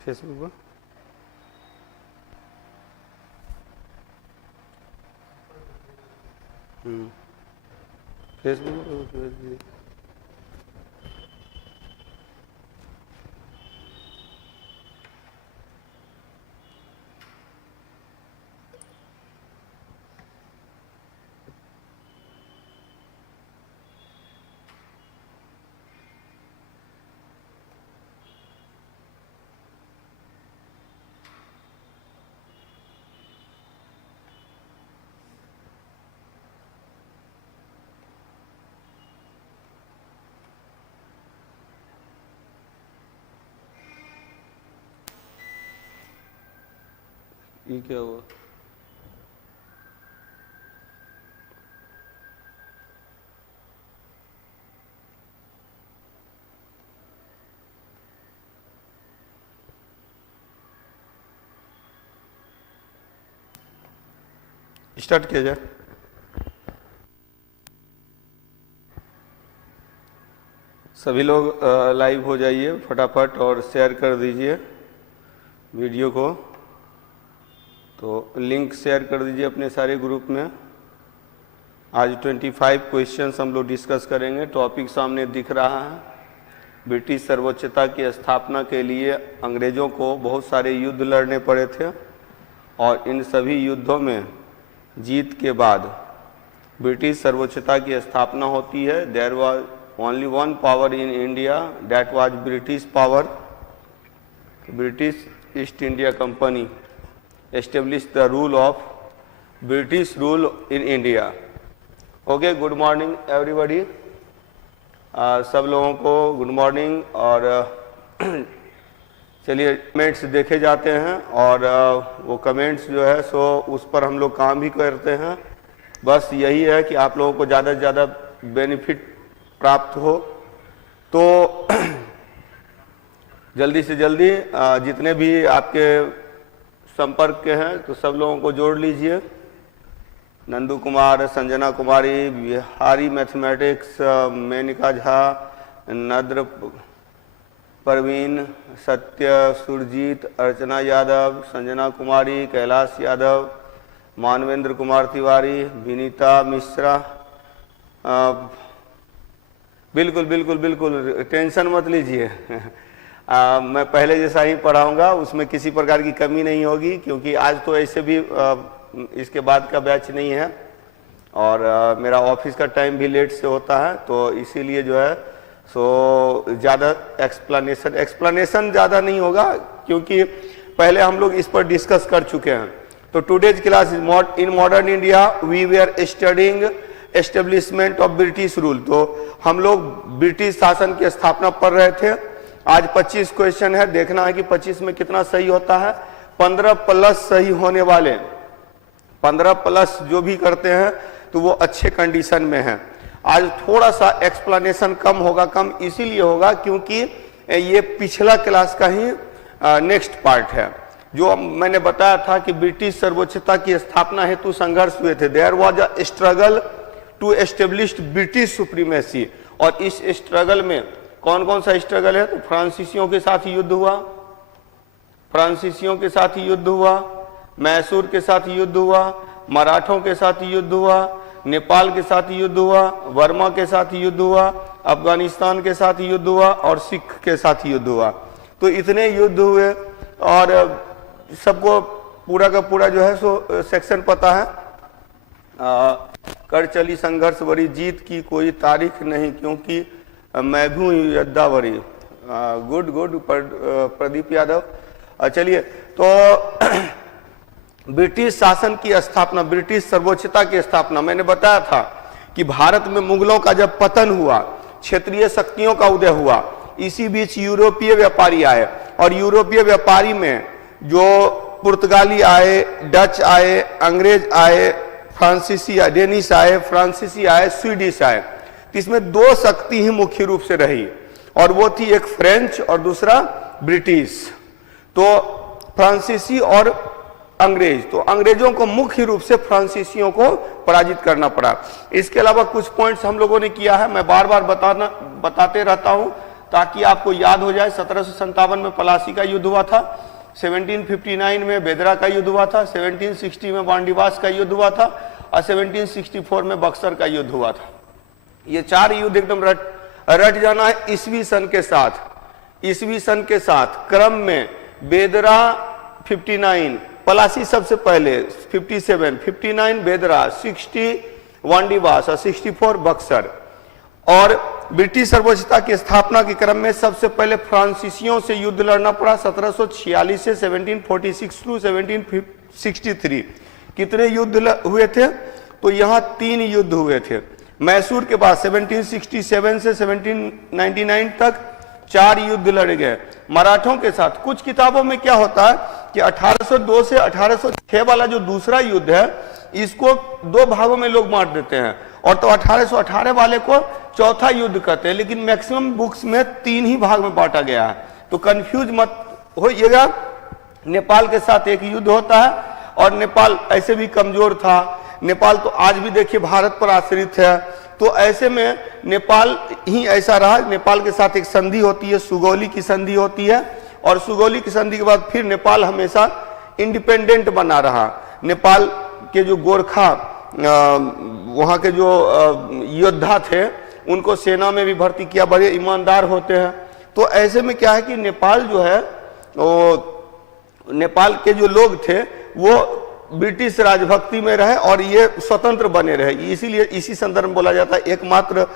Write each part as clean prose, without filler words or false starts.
Facebook पर Facebook पर ये क्या हुआ? स्टार्ट किया जाए। सभी लोग लाइव हो जाइए फटाफट और शेयर कर दीजिए वीडियो को। तो लिंक शेयर कर दीजिए अपने सारे ग्रुप में। आज 25 क्वेश्चंस हम लोग डिस्कस करेंगे। टॉपिक सामने दिख रहा है। ब्रिटिश सर्वोच्चता की स्थापना के लिए अंग्रेज़ों को बहुत सारे युद्ध लड़ने पड़े थे और इन सभी युद्धों में जीत के बाद ब्रिटिश सर्वोच्चता की स्थापना होती है। There was only one power in India, that was British power. British East India company established the rule of British rule in India. Okay, good morning everybody. सब लोगों को गुड मॉर्निंग। और चलिए कमेंट्स देखे जाते हैं और वो कमेंट्स जो है सो उस पर हम लोग काम भी करते हैं। बस यही है कि आप लोगों को ज़्यादा से ज़्यादा बेनिफिट प्राप्त हो। तो जल्दी से जल्दी जितने भी आपके संपर्क के हैं तो सब लोगों को जोड़ लीजिए। नंदू कुमार, संजना कुमारी, बिहारी मैथमेटिक्स, मेनिका झा, नद्र परवीन, सत्य, सुरजीत, अर्चना यादव, संजना कुमारी, कैलाश यादव, मानवेंद्र कुमार तिवारी, विनीता मिश्रा। बिल्कुल बिल्कुल बिल्कुल टेंशन मत लीजिए। मैं पहले जैसा ही पढ़ाऊंगा, उसमें किसी प्रकार की कमी नहीं होगी, क्योंकि आज तो ऐसे भी इसके बाद का बैच नहीं है और मेरा ऑफिस का टाइम भी लेट से होता है। तो इसीलिए जो है सो ज़्यादा एक्सप्लेनेशन ज़्यादा नहीं होगा, क्योंकि पहले हम लोग इस पर डिस्कस कर चुके हैं। तो today's class in modern India we were studying establishment of British rule. तो हम लोग ब्रिटिश शासन की स्थापना पढ़ रहे थे। आज 25 क्वेश्चन है, देखना है कि 25 में कितना सही होता है। 15 प्लस सही होने वाले, 15 प्लस जो भी करते हैं तो वो अच्छे कंडीशन में है। आज थोड़ा सा एक्सप्लेनेशन कम होगा, कम इसीलिए होगा क्योंकि ये पिछला क्लास का ही नेक्स्ट पार्ट है। जो मैंने बताया था कि ब्रिटिश सर्वोच्चता की स्थापना हेतु संघर्ष हुए थे। There was a struggle to establish British supremacy. और इस स्ट्रगल में कौन कौन सा स्ट्रगल है? तो फ्रांसीसियों के साथ युद्ध हुआ, फ्रांसीसियों के साथ युद्ध हुआ, मैसूर के साथ युद्ध हुआ, मराठों के साथ युद्ध हुआ, नेपाल के साथ युद्ध हुआ, वर्मा के साथ युद्ध हुआ, अफगानिस्तान के साथ युद्ध हुआ और सिख के साथ युद्ध हुआ। तो इतने युद्ध हुए और सबको पूरा का पूरा जो है सो सेक्शन पता है। कर संघर्ष बड़ी जीत की कोई तारीख नहीं, क्योंकि मैं भी योद्धावरी। Good good Pradeep Yadav. चलिए, तो ब्रिटिश शासन की स्थापना, ब्रिटिश सर्वोच्चता की स्थापना, मैंने बताया था कि भारत में मुगलों का जब पतन हुआ, क्षेत्रीय शक्तियों का उदय हुआ, इसी बीच यूरोपीय व्यापारी आए और यूरोपीय व्यापारी में जो पुर्तगाली आए, डच आए, अंग्रेज आए, फ्रांसीसी आए, डेनिश आए, फ्रांसीसी आए, स्वीडिश आए। इसमें दो शक्ति ही मुख्य रूप से रही और वो थी एक फ्रेंच और दूसरा ब्रिटिश। तो फ्रांसीसी और अंग्रेज, तो अंग्रेजों को मुख्य रूप से फ्रांसीसियों को पराजित करना पड़ा। इसके अलावा कुछ पॉइंट्स हम लोगों ने किया है, मैं बार बार बताते रहता हूं ताकि आपको याद हो जाए। 1757 में प्लासी का युद्ध हुआ था, 1759 में बेदरा का युद्ध हुआ था, 1760 में वांडीवास का युद्ध हुआ था और 1764 में बक्सर का युद्ध हुआ था। ये 4 युद्ध एकदम रट जाना है ईसवी सन के साथ। ईसवी सन के साथ क्रम में बेदरा 59, प्लासी सबसे पहले 57, 59 बेदरा, 60 वांडीवास और 64 बक्सर। और ब्रिटिश सर्वोच्चता की स्थापना के क्रम में सबसे पहले फ्रांसीसियों से युद्ध लड़ना पड़ा 1746 से 1746 टू 1763। कितने युद्ध हुए थे? तो यहाँ 3 युद्ध हुए थे। मैसूर के बाद 1767 से 1799 तक 4 युद्ध लड़े गए मराठों के साथ। कुछ किताबों में क्या होता है कि 1802 से 1806 वाला जो दूसरा युद्ध है, इसको 2 भागों में लोग बांट देते हैं, और तो 1818 वाले को चौथा युद्ध कहते हैं, लेकिन मैक्सिमम बुक्स में 3 ही भाग में बांटा गया है। तो कंफ्यूज मत होइएगा। नेपाल के साथ एक युद्ध होता है, और नेपाल ऐसे भी कमजोर था। नेपाल तो आज भी देखिए भारत पर आश्रित है, तो ऐसे में नेपाल ही ऐसा रहा। नेपाल के साथ एक संधि होती है, सुगौली की संधि होती है, और सुगौली की संधि के बाद फिर नेपाल हमेशा इंडिपेंडेंट बना रहा। नेपाल के जो गोरखा वहाँ के जो योद्धा थे, उनको सेना में भी भर्ती किया, बड़े ईमानदार होते हैं। तो ऐसे में क्या है कि नेपाल जो है, वो नेपाल के जो लोग थे वो ब्रिटिश राजभक्ति में रहे और ये स्वतंत्र बने रहे। इसीलिए इसी संदर्भ में बोला जाता है एकमात्र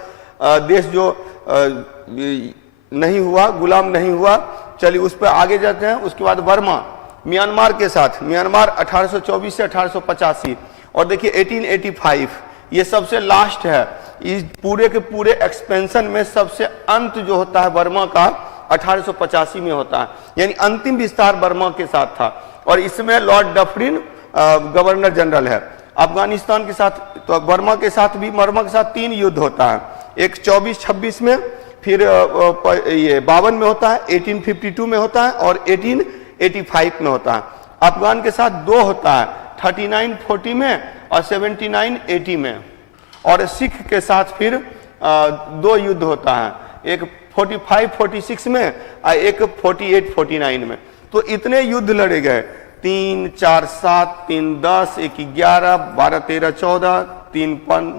देश जो नहीं हुआ, गुलाम नहीं हुआ। चलिए उस पर आगे जाते हैं। उसके बाद बर्मा, म्यांमार के साथ, म्यांमार 1824 से 1885, और देखिए 1885 ये सबसे लास्ट है। इस पूरे के पूरे एक्सपेंशन में सबसे अंत जो होता है बर्मा का 1885 में होता है, यानी अंतिम विस्तार बर्मा के साथ था। और इसमें लॉर्ड डफरिन गवर्नर जनरल है। अफगानिस्तान के साथ, तो बर्मा के साथ भी, बर्मा के साथ 3 युद्ध होता है। एक 24-26 में, फिर ये 52 में होता है, 1852 में होता है, और 1885 में होता है। अफगान के साथ 2 होता है, 39-40 में और 79-80 में। और सिख के साथ फिर 2 युद्ध होता है, एक 45-46 में और एक 48-49 में। तो इतने युद्ध लड़े गए, 3, 4, 7, 3, 10, 1, 11, 12, 13, 14, 3, 5,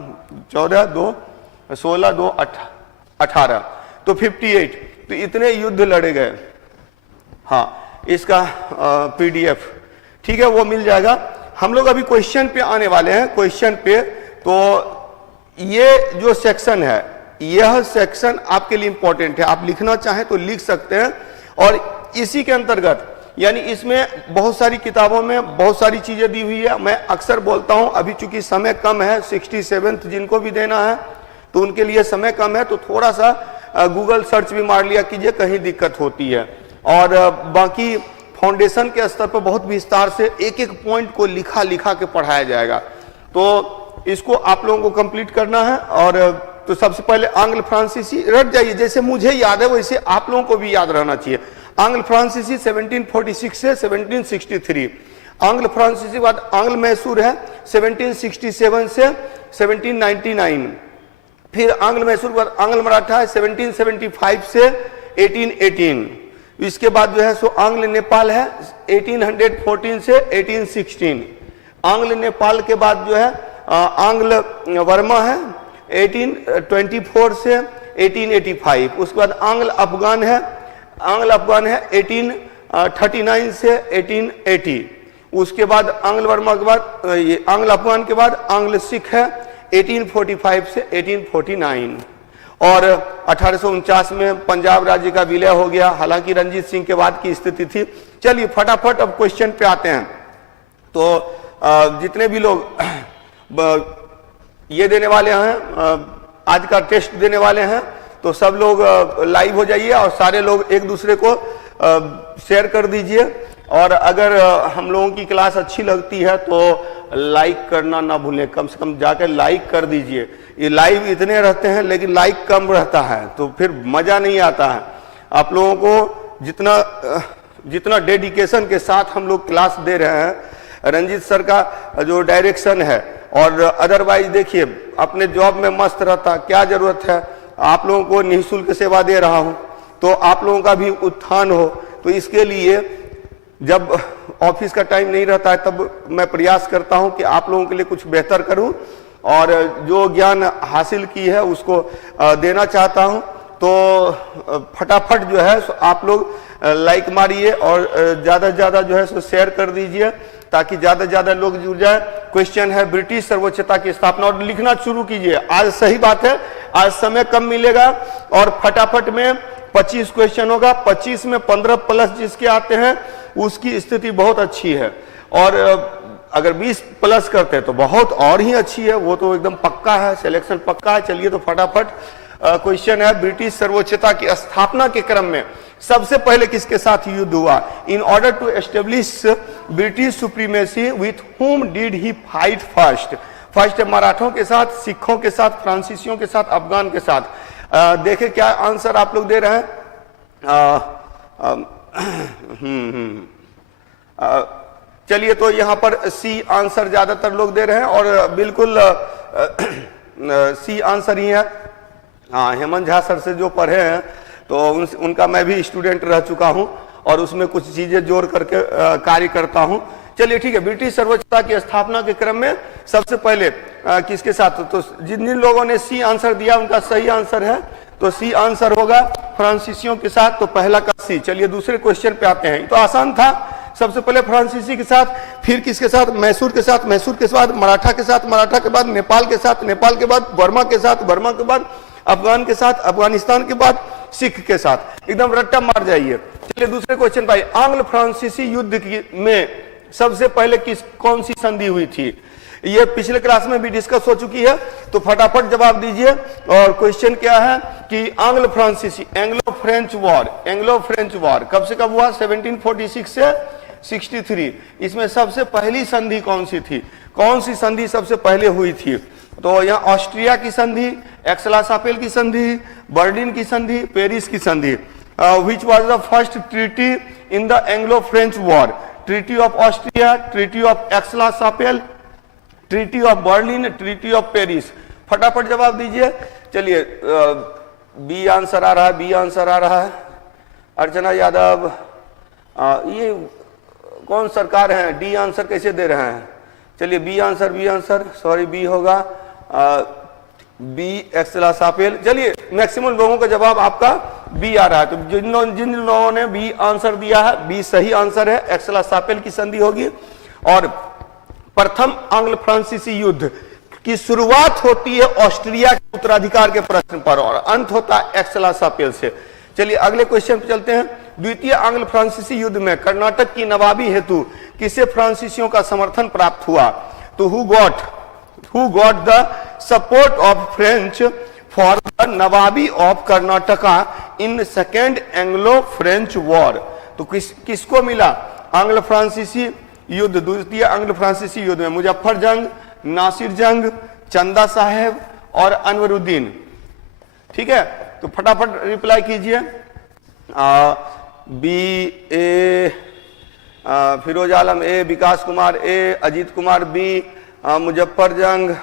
14, 2, 16, 2, 18, तो 58। तो इतने युद्ध लड़े गए। हाँ, इसका PDF ठीक है, वो मिल जाएगा। हम लोग अभी क्वेश्चन पे आने वाले हैं। क्वेश्चन पे तो ये जो सेक्शन है, यह सेक्शन आपके लिए इंपॉर्टेंट है। आप लिखना चाहें तो लिख सकते हैं। और इसी के अंतर्गत, यानी इसमें बहुत सारी किताबों में बहुत सारी चीजें दी हुई है। मैं अक्सर बोलता हूं, अभी चूंकि समय कम है, 67th जिनको भी देना है तो उनके लिए समय कम है, तो थोड़ा सा गूगल सर्च भी मार लिया कीजिए, कहीं दिक्कत होती है। और बाकी फाउंडेशन के स्तर पर बहुत विस्तार से एक एक पॉइंट को लिखा के पढ़ाया जाएगा। तो इसको आप लोगों को कंप्लीट करना है। और तो सबसे पहले आंग्ल फ्रांसीसी रट जाइए, जैसे मुझे याद है वैसे आप लोगों को भी याद रहना चाहिए। आंग्ल फ्रांसीसी 1746 से 1763, आंग्ल फ्रांसीसी बाद आंग्ल मैसूर है 1767 से 1799, फिर आंग्ल मैसूर बाद आंग्ल मराठा है 1775 से 1818, इसके बाद जो है सो आंग्ल नेपाल है 1814 से 1816, आंग्ल नेपाल के बाद जो है आंग्ल वर्मा है 1824 से 1885, उसके बाद आंग्ल अफगान है 1839 से 1880, उसके बाद आंग्ल वर्मा के बाद ये आंग्ल अफगान के बाद आंग्ल सिख है 1845 से 1849, और 1849 में पंजाब राज्य का विलय हो गया। हालांकि रंजीत सिंह के बाद की स्थिति थी। चलिए फटाफट अब क्वेश्चन पे आते हैं। तो जितने भी लोग ये देने वाले हैं, आज का टेस्ट देने वाले हैं, तो सब लोग लाइव हो जाइए और सारे लोग एक दूसरे को शेयर कर दीजिए। और अगर हम लोगों की क्लास अच्छी लगती है तो लाइक करना ना भूलें, कम से कम जाकर लाइक कर दीजिए। ये लाइव इतने रहते हैं लेकिन लाइक कम रहता है तो फिर मजा नहीं आता है। आप लोगों को जितना डेडिकेशन के साथ हम लोग क्लास दे रहे हैं, रंजीत सर का जो डायरेक्शन है, और अदरवाइज देखिए अपने जॉब में मस्त रहता, क्या जरूरत है, आप लोगों को निःशुल्क सेवा दे रहा हूं, तो आप लोगों का भी उत्थान हो। तो इसके लिए जब ऑफिस का टाइम नहीं रहता है तब मैं प्रयास करता हूं कि आप लोगों के लिए कुछ बेहतर करूं, और जो ज्ञान हासिल की है उसको देना चाहता हूं। तो फटाफट जो है आप लोग लाइक मारिए और ज्यादा से ज्यादा जो है सो शेयर कर दीजिए, ताकि ज्यादा से ज्यादा लोग जुड़ जाए। क्वेश्चन है ब्रिटिश सर्वोच्चता की स्थापना, और लिखना शुरू कीजिए। आज सही बात है, आज समय कम मिलेगा और फटाफट में 25 क्वेश्चन होगा, 25 में 15 प्लस जिसके आते हैं उसकी स्थिति बहुत अच्छी है, और अगर 20 प्लस करते हैं तो बहुत और ही अच्छी है, वो तो एकदम पक्का है, सिलेक्शन पक्का है। चलिए तो फटाफट क्वेश्चन है, ब्रिटिश सर्वोच्चता की स्थापना के क्रम में सबसे पहले किसके साथ युद्ध हुआ? In order to establish British supremacy with whom did he fight first? First मराठों के साथ, सिखों के साथ, फ्रांसीसियों के साथ, अफगान के साथ। देखे क्या आंसर आप लोग दे रहे हैं। चलिए तो यहां पर सी आंसर ज्यादातर लोग दे रहे हैं, और बिल्कुल सी आंसर ही है। हाँ, हेमंत झा सर से जो पढ़े हैं तो उनका मैं भी स्टूडेंट रह चुका हूं, और उसमें कुछ चीजें जोड़ करके कार्य करता हूं। चलिए ठीक है, ब्रिटिश सर्वोच्चता की स्थापना के क्रम में सबसे पहले किसके साथ? तो जिन जिन लोगों ने सी आंसर दिया उनका सही आंसर है, तो सी आंसर होगा फ्रांसीसियों के साथ, तो पहला का सी। चलिए दूसरे क्वेश्चन पे आते हैं, तो आसान था। सबसे पहले फ्रांसीसी के साथ, फिर किसके साथ? मैसूर के साथ, मैसूर के बाद मराठा के साथ, मराठा के बाद नेपाल के साथ, नेपाल के बाद बर्मा के साथ, बर्मा के बाद अफगान के साथ, अफगानिस्तान के बाद सिख के साथ। एकदम रट्टा मार जाइए। चलिए दूसरे क्वेश्चन भाई, आंग्ल फ्रांसीसी युद्ध में सबसे पहले कौन सी संधि हुई थी? ये पिछले क्लास में भी डिस्कस हो चुकी है, तो फटाफट जवाब दीजिए। और क्वेश्चन क्या है कि आंग्ल फ्रांसीसी, Anglo French war, Anglo French war कब से कब हुआ? 1746 से 63। इसमें सबसे पहली संधि कौन सी थी? कौन सी संधि सबसे पहले हुई थी? तो यहाँ ऑस्ट्रिया की संधि, एक्सला-शापेल की संधि, बर्लिन की संधि, पेरिस की संधि। Which was the first treaty in the Anglo French war? Treaty of Austria, treaty of Aix-la-Chapelle, treaty of Berlin, treaty of Paris. फटाफट जवाब दीजिए। चलिए बी आंसर आ रहा है, बी आंसर आ रहा है। अर्चना यादव, ये कौन सरकार है? डी आंसर कैसे दे रहे हैं? चलिए B answer, B answer, sorry B होगा, बी एक्सला-शापेल। चलिए मैक्सिमम लोगों का जवाब आपका बी आ रहा है, तो जिन लोगों ने बी आंसर दिया है, बी सही आंसर है, एक्सला-शापेल की संधि होगी। और प्रथम आंग्ल फ्रांसीसी युद्ध की शुरुआत होती है ऑस्ट्रिया के उत्तराधिकार के प्रश्न पर, और अंत होता है एक्सला-शापेल से। चलिए अगले क्वेश्चन पे चलते हैं। द्वितीय आंग्ल फ्रांसीसी युद्ध में कर्नाटक की नवाबी हेतु किसे फ्रांसीसियों का समर्थन प्राप्त हुआ? तो who got the support of French for the nawabi of Karnataka in second Anglo French war? तो किसको मिला आंग्ल फ्रांसीसी युद्ध? द्वितीय आंग्ल फ्रांसीसी युद्ध में मुजफ्फर जंग, नासिर जंग, चंदा साहेब और अनवरुद्दीन। ठीक है, तो फटाफट रिप्लाई कीजिए। बी ए, फिरोज आलम ए, विकास कुमार ए, अजीत कुमार बी, मुजफ्फर जंग।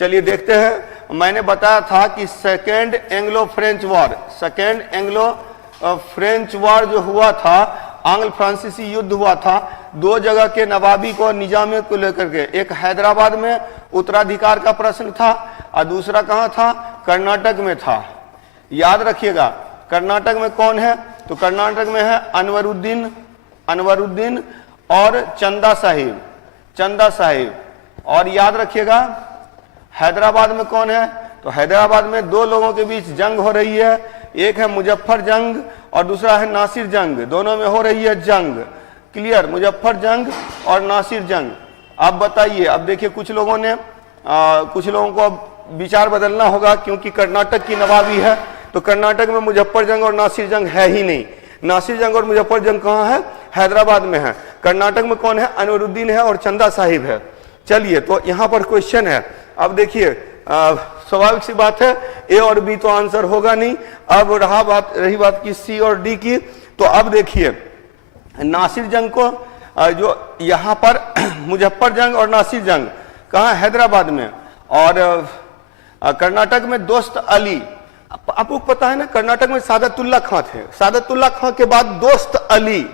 चलिए देखते हैं, मैंने बताया था कि second Anglo French war, second Anglo French war जो हुआ था, आंग्ल फ्रांसीसी युद्ध हुआ था, दो जगह के नवाबी को, निजामियत को लेकर के। एक हैदराबाद में उत्तराधिकार का प्रश्न था, और दूसरा कहां था? कर्नाटक में था। याद रखिएगा, कर्नाटक में कौन है? तो कर्नाटक में है अनवरुद्दीन और चंदा साहिब। और याद रखिएगा हैदराबाद में कौन है? तो हैदराबाद में दो लोगों के बीच जंग हो रही है, एक है मुजफ्फर जंग और दूसरा है नासिर जंग। दोनों में हो रही है जंग। क्लियर? मुजफ्फर जंग और नासिर जंग। आप बताइए। अब देखिए कुछ लोगों को अब विचार बदलना होगा, क्योंकि कर्नाटक की नवाबी है, तो कर्नाटक में मुजफ्फर जंग और नासिर जंग है ही नहीं। नासिर जंग और मुजफ्फर जंग कहाँ है? हैदराबाद में है। कर्नाटक में कौन है? अनवरुद्दीन है और चंदा साहिब है। चलिए तो यहाँ पर क्वेश्चन है, अब देखिए स्वाभाविक सी बात है, ए और बी तो आंसर होगा नहीं। अब रही बात की सी और डी की, तो अब देखिए नासिर जंग को जो यहाँ पर मुजफ्फर जंग और नासिर जंग कहाँ? हैदराबाद में। और कर्नाटक में दोस्त अली, आपको पता है ना, कर्नाटक में सादतुल्ला खां थे, सादतुल्ला खां के बाद दोस्त अली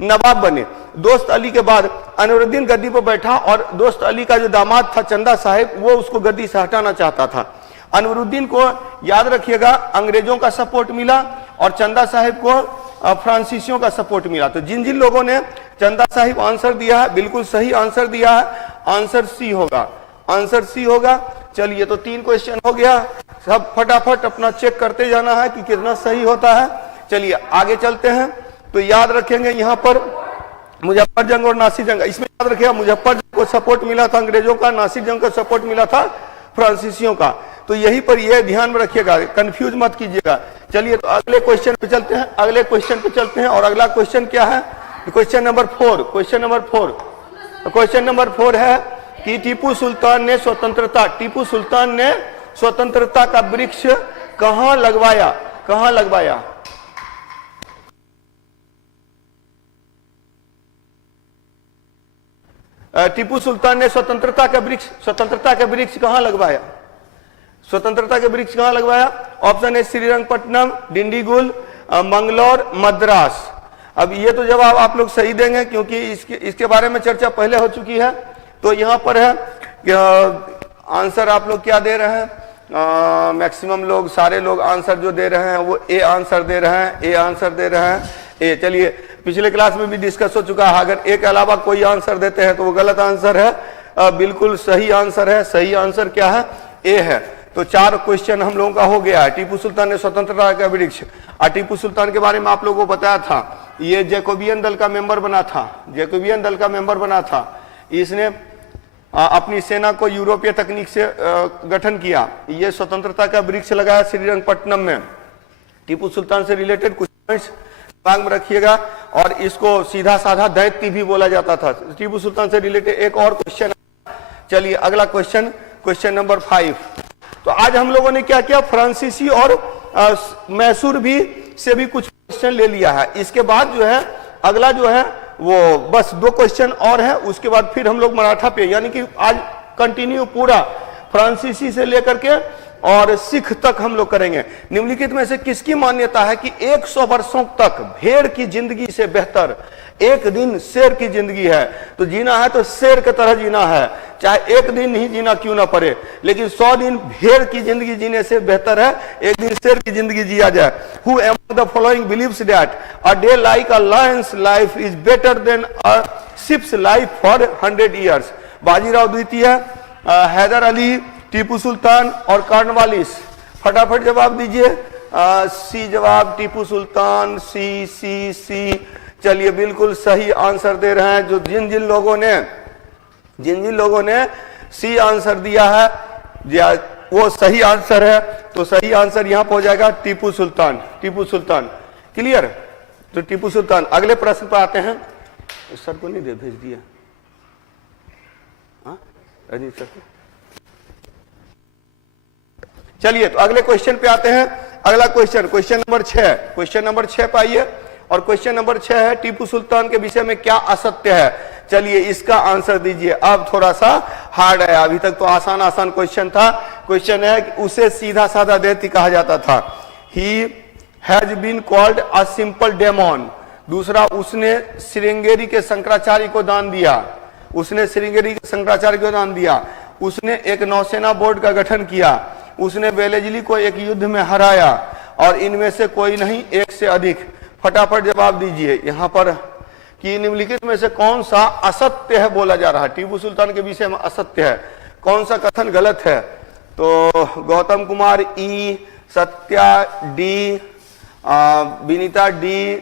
नवाब बने। दोस्त अली के बाद अनवरुद्दीन गद्दी पर बैठा और दोस्त अली का जो दामाद था चंदा साहिब, वो उसको गद्दी से हटाना चाहता था। अनवरुद्दीन को याद रखिएगा अंग्रेजों का सपोर्ट मिला और चंदा साहिब को फ्रांसीसियों का सपोर्ट मिला। तो जिन जिन लोगों ने चंदा साहिब आंसर दिया है, बिल्कुल सही आंसर दिया है, आंसर सी होगा, आंसर सी होगा। चलिए तो 3 क्वेश्चन हो गया, सब फटाफट अपना चेक करते जाना है कि कितना सही होता है। चलिए आगे चलते हैं। तो याद रखेंगे यहाँ पर मुजफ्फर जंग और नासिर जंग, इसमें याद रखिएगा मुजफ्फर जंग को सपोर्ट मिला था अंग्रेजों का, नासिर जंग को सपोर्ट मिला था फ्रांसीसियों का। तो यही पर ये ध्यान में रखिएगा, कंफ्यूज मत कीजिएगा। चलिए तो अगले क्वेश्चन पे चलते हैं, अगले क्वेश्चन पे चलते हैं। और अगला क्वेश्चन क्या है? Question number 4। क्वेश्चन नंबर 4 है कि टीपू सुल्तान ने स्वतंत्रता का वृक्ष कहां लगवाया? कहां लगवाया? टीपू सुल्तान ने स्वतंत्रता का वृक्ष कहां लगवाया? स्वतंत्रता के वृक्ष कहां लगवाया? Option A Srirangapatnam, Dindigul, Mangalore, Madras. अब ये तो जवाब आप लोग सही देंगे क्योंकि इसके बारे में चर्चा पहले हो चुकी है। तो यहां पर है आंसर आप लोग क्या दे रहे हैं? मैक्सिमम लोग, सारे लोग आंसर जो दे रहे हैं वो ए आंसर दे रहे हैं, ए। चलिए पिछले क्लास में भी डिस्कस हो चुका है, अगर ए के अलावा कोई आंसर देते हैं तो वो गलत आंसर है। बिल्कुल सही आंसर है, सही आंसर क्या है? ए है। तो 4 क्वेश्चन हम लोगों का हो गया है। टीपू सुल्तान ने स्वतंत्रता का वृक्ष, और टीपू सुल्तान के बारे में आप लोगों को बताया था, ये जैकोबियन दल का मेंबर बना था। इसने अपनी सेना को यूरोपीय तकनीक से गठन किया। ये स्वतंत्रता का वृक्ष लगाया श्रीरंगपट्टनम में। टीपू सुल्तान से रिलेटेड कुछ पॉइंट्स दिमाग में रखिएगा, और इसको सीधा साधा दैत्य भी बोला जाता था। टीपू सुल्तान से रिलेटेड एक और क्वेश्चन। चलिए अगला क्वेश्चन नंबर 5। तो आज हम लोगों ने क्या किया? फ्रांसीसी और मैसूर भी से भी कुछ क्वेश्चन ले लिया है। इसके बाद जो है अगला जो है वो बस 2 क्वेश्चन और है, उसके बाद फिर हम लोग मराठा पे, यानी कि आज कंटिन्यू पूरा फ्रांसीसी से लेकर के और सिख तक हम लोग करेंगे। निम्नलिखित में से किसकी मान्यता है कि 100 वर्षों तक भेड़ की जिंदगी से बेहतर एक दिन शेर की जिंदगी है? तो जीना है तो शेर की तरह जीना है, चाहे एक दिन ही जीना क्यों ना पड़े, लेकिन 100 दिन भेड़ की जिंदगी जीने से बेहतर है एक दिन शेर की जिंदगी जिया जाए। Who among the following believes that a day like a lion's life is better than a sheep's life for 100 years? Bajirao द्वितीय, हैदर अली, टीपू सुल्तान और कॉर्नवालिस। फटाफट जवाब दीजिए। सी जवाब, टीपू सुल्तान, सी। चलिए बिल्कुल सही आंसर दे रहे हैं। जो जिन जिन लोगों ने सी आंसर दिया है वो सही आंसर है। तो सही आंसर यहां पर हो जाएगा टीपू सुल्तान। क्लियर? तो टीपू सुल्तान। अगले प्रश्न पर आते हैं। सर को नहीं भेज दिया अजीत सर को। चलिए तो अगले क्वेश्चन पे आते हैं। अगला क्वेश्चन नंबर 6 पे आइए। और क्वेश्चन नंबर 6 है टीपू सुल्तान के विषय में क्या असत्य है? चलिए इसका आंसर दीजिए। अब थोड़ा सा हार्ड है, अभी तक तो आसान क्वेश्चन था। क्वेश्चन है कि उसे सीधा साधा दैत्य कहा जाता था। He has been called a simple demon. दूसरा, उसने श्रृंगेरी के शंकराचार्य को दान दिया। उसने एक नौसेना बोर्ड का गठन किया। उसने वेलेजली को एक युद्ध में हराया। और इनमें से कोई नहीं, एक से अधिक। फटाफट जवाब दीजिए यहाँ पर कि निम्नलिखित में से कौन सा असत्य है बोला जा रहा है? टीपू सुल्तान के विषय में असत्य है, कौन सा कथन गलत है? तो Gautam Kumar E, Satya D, Vinita D,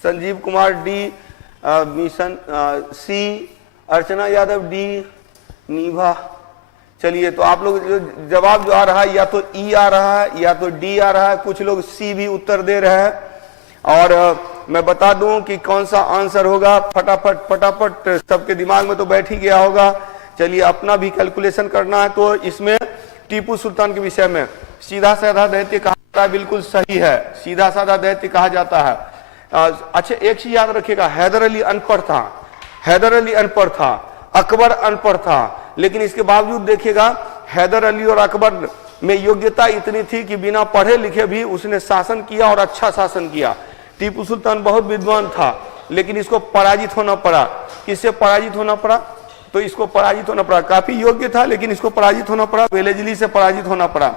Sanjeev Kumar D, Mission C, Archana Yadav D, Nibha. चलिए तो आप लोग जवाब जो आ रहा है या तो ई आ रहा है या तो डी आ रहा है, कुछ लोग सी भी उत्तर दे रहे हैं। और मैं बता दूं कि कौन सा आंसर होगा। फटाफट सबके दिमाग में तो बैठ ही गया होगा। चलिए अपना भी कैलकुलेशन करना है। तो इसमें टीपू सुल्तान के विषय में सीधा साधा दैत्य कहा जाता है, बिल्कुल सही है, सीधा साधा दैत्य कहा जाता है। अच्छा एक चीज याद रखिएगा, हैदर अली अनपढ़ था। हैदर अली अनपढ़ था, अकबर अनपढ़ था, लेकिन इसके बावजूद देखिएगा हैदर अली और अकबर में योग्यता इतनी थी कि बिना पढ़े लिखे भी उसने शासन किया और अच्छा शासन किया। टीपू सुल्तान बहुत विद्वान था, लेकिन इसको पराजित होना पड़ा। किससे पराजित होना पड़ा? तो इसको पराजित होना पड़ा, काफी योग्य था लेकिन इसको पराजित होना पड़ा, वेलेजली से पराजित होना पड़ा।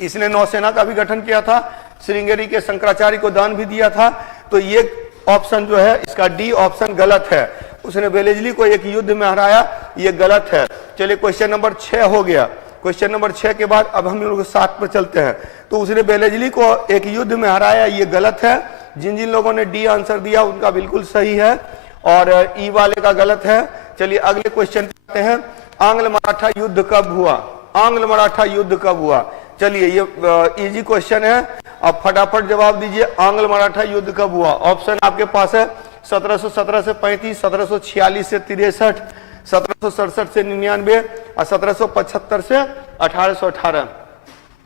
इसने नौसेना का भी गठन किया था, श्रृंगेरी के शंकराचार्य को दान भी दिया था। तो ये ऑप्शन जो है इसका डी ऑप्शन गलत है। उसने वेलेजली को एक युद्ध में हराया, ये गलत है। चलिए क्वेश्चन नंबर 6 हो गया। क्वेश्चन नंबर 6 के बाद अब हम लोग 7 पर चलते हैं। तो उसने वेलेजली को एक युद्ध में हराया, ये गलत है। जिन जिन लोगों ने डी आंसर दिया उनका बिल्कुल सही है और ई वाले का गलत है। चलिए अगले क्वेश्चन पे आते हैं। आंग्ल मराठा युद्ध कब हुआ? आंग्ल मराठा युद्ध कब हुआ? चलिए ये इजी क्वेश्चन है, आप फटाफट जवाब दीजिए। आंग्ल मराठा युद्ध कब हुआ? ऑप्शन आपके पास है 1717 से 35, 1746 से 63, 1767 से 99 और 1775 से 1818।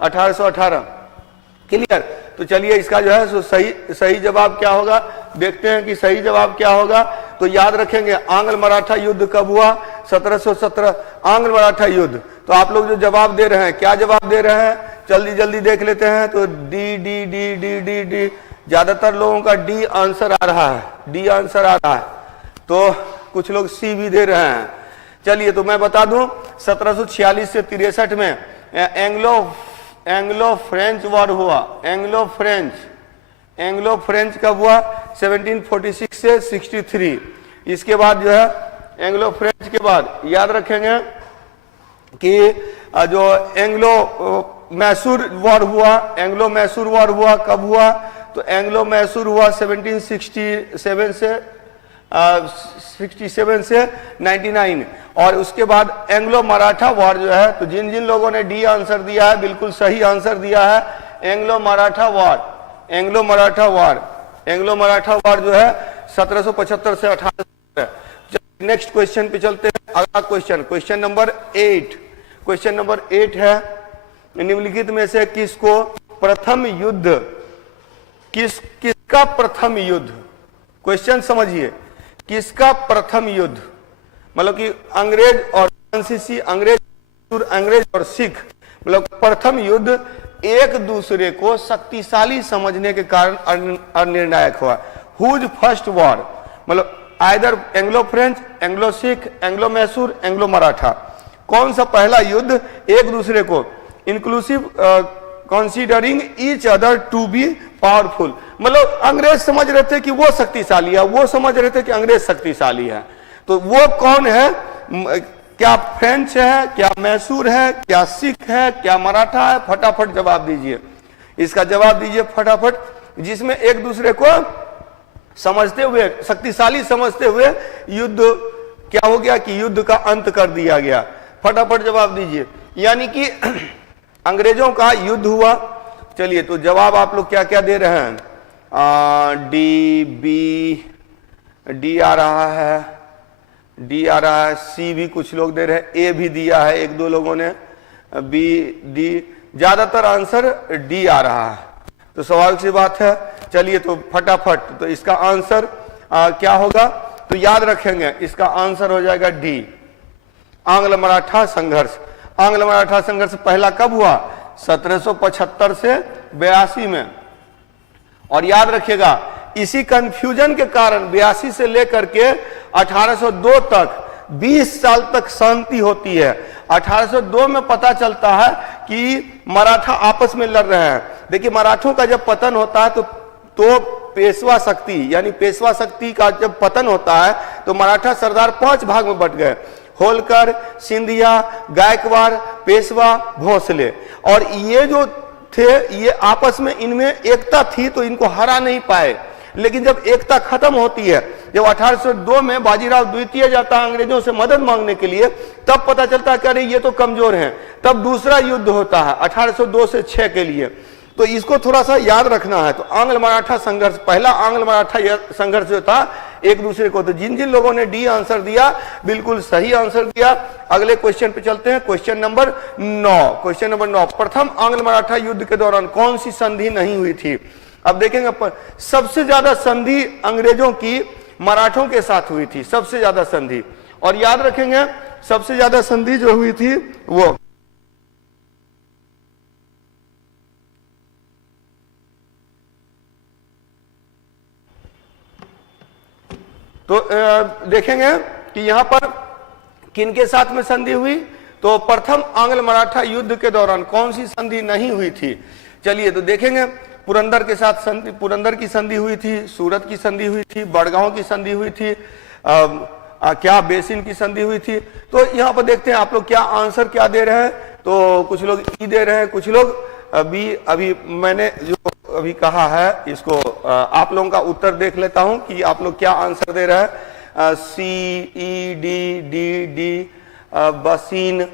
1818 क्लियर। तो चलिए इसका जो है सही जवाब क्या होगा, देखते हैं कि सही जवाब क्या होगा। तो याद रखेंगे आंग्ल मराठा युद्ध कब हुआ? 1717 आंग्ल मराठा युद्ध। तो आप लोग जो जवाब दे रहे हैं, क्या जवाब दे रहे हैं, जल्दी जल्दी देख लेते हैं। तो D D D D D D, ज्यादातर लोगों का डी आंसर आ रहा है, डी आंसर आ रहा है। तो कुछ लोग सी भी दे रहे हैं। चलिए तो मैं बता दूं 1746 से 63 में एंग्लो फ्रेंच वॉर हुआ। एंग्लो फ्रेंच कब हुआ? 1746 से 63। इसके बाद जो है एंग्लो फ्रेंच के बाद याद रखेंगे कि जो एंग्लो मैसूर वॉर हुआ। एंग्लो मैसूर वॉर हुआ कब हुआ? तो एंग्लो मैसूर हुआ 1767 से 99। और उसके बाद एंग्लो मराठा वॉर जो है, तो जिन जिन लोगों ने डी आंसर दिया है बिल्कुल सही आंसर दिया है। एंग्लो मराठा वॉर जो है 1775 से 18। नेक्स्ट क्वेश्चन पे चलते हैं। अगला क्वेश्चन नंबर 8। क्वेश्चन नंबर 8 है, निम्नलिखित में से किसको प्रथम युद्ध, किसका प्रथम युद्ध? क्वेश्चन समझिए, किसका प्रथम युद्ध? मतलब कि अंग्रेज और फ्रांसीसी, अंग्रेज और सिख, मतलब प्रथम युद्ध एक दूसरे को शक्तिशाली समझने के कारण अनिर्णायक हुआ। हुज फर्स्ट वॉर, मतलब either Anglo French, Anglo Sikh, Anglo Mysore, Anglo Maratha, कौन सा पहला युद्ध एक दूसरे को inclusive considering each other to be powerful, मतलब अंग्रेज समझ रहे थे कि वो शक्तिशाली है, वो समझ रहे थे कि अंग्रेज शक्तिशाली है। तो वो कौन है? क्या फ्रेंच है, क्या मैसूर है, क्या सिख है, क्या मराठा है? फटाफट जवाब दीजिए, इसका जवाब दीजिए फटाफट। जिसमें एक दूसरे को समझते हुए, शक्तिशाली समझते हुए युद्ध क्या हो गया कि युद्ध का अंत कर दिया गया। फटाफट जवाब दीजिए। यानी कि अंग्रेजों का युद्ध हुआ। चलिए तो जवाब आप लोग क्या क्या दे रहे हैं? डी, बी, डी आ रहा है, डी आ रहा है, सी भी कुछ लोग दे रहे हैं, ए भी दिया है एक दो लोगों ने, बी, डी, ज्यादातर आंसर डी आ रहा है। तो स्वाभाविक सी बात है। चलिए तो फटाफट, तो इसका आंसर क्या होगा? तो याद रखेंगे इसका आंसर हो जाएगा डी, आंग्ल मराठा संघर्ष। आंग्ल मराठा संघर्ष पहला कब हुआ? 1775 से 82 में। और याद रखिएगा इसी कंफ्यूजन के कारण 82 से लेकर के 1802 तक 20 साल तक शांति होती है। 1802 में पता चलता है कि मराठा आपस में लड़ रहे हैं। देखिए मराठों का जब पतन होता है तो पेशवा शक्ति, यानी पेशवा शक्ति का जब पतन होता है तो मराठा सरदार 5 भाग में बट गए, होलकर, सिंधिया, गायकवाड़, पेशवा, भोसले। और ये जो थे ये आपस में इनमें एकता थी तो इनको हरा नहीं पाए। लेकिन जब एकता खत्म होती है, जब 1802 में बाजीराव द्वितीय जाता है अंग्रेजों से मदद मांगने के लिए, तब पता चलता है कि अरे ये तो कमजोर हैं। तब दूसरा युद्ध होता है 1802 से 6 के लिए। तो इसको थोड़ा सा याद रखना है। तो आंग्ल मराठा संघर्ष, पहला आंग्ल मराठा संघर्ष जो था एक दूसरे को, तो जिन जिन लोगों ने डी आंसर दिया बिल्कुल सही आंसर दिया। अगले क्वेश्चन पे चलते हैं। Question number 9। प्रथम आंग्ल मराठा युद्ध के दौरान कौन सी संधि नहीं हुई थी? अब देखेंगे सबसे ज्यादा संधि अंग्रेजों की मराठों के साथ हुई थी सबसे ज्यादा संधि। और याद रखेंगे सबसे ज्यादा संधि जो हुई थी वो तो देखेंगे कि यहां पर किनके साथ में संधि हुई, तो प्रथम आंग्ल मराठा युद्ध के दौरान कौन सी संधि नहीं हुई थी। चलिए तो देखेंगे पुरंदर के साथ संधि, पुरंदर की संधि हुई थी, सूरत की संधि हुई थी, बड़गांव की संधि हुई थी, क्या बेसिन की संधि हुई थी। तो यहाँ पर देखते हैं आप लोग क्या आंसर क्या दे रहे हैं। तो कुछ लोग ई दे रहे हैं, कुछ लोग बी। अभी मैंने जो अभी कहा है इसको आप लोगों का उत्तर देख लेता हूं कि आप लोग क्या आंसर दे रहे हैं। सी, ई, डी, डी, डी, बसीन, ए,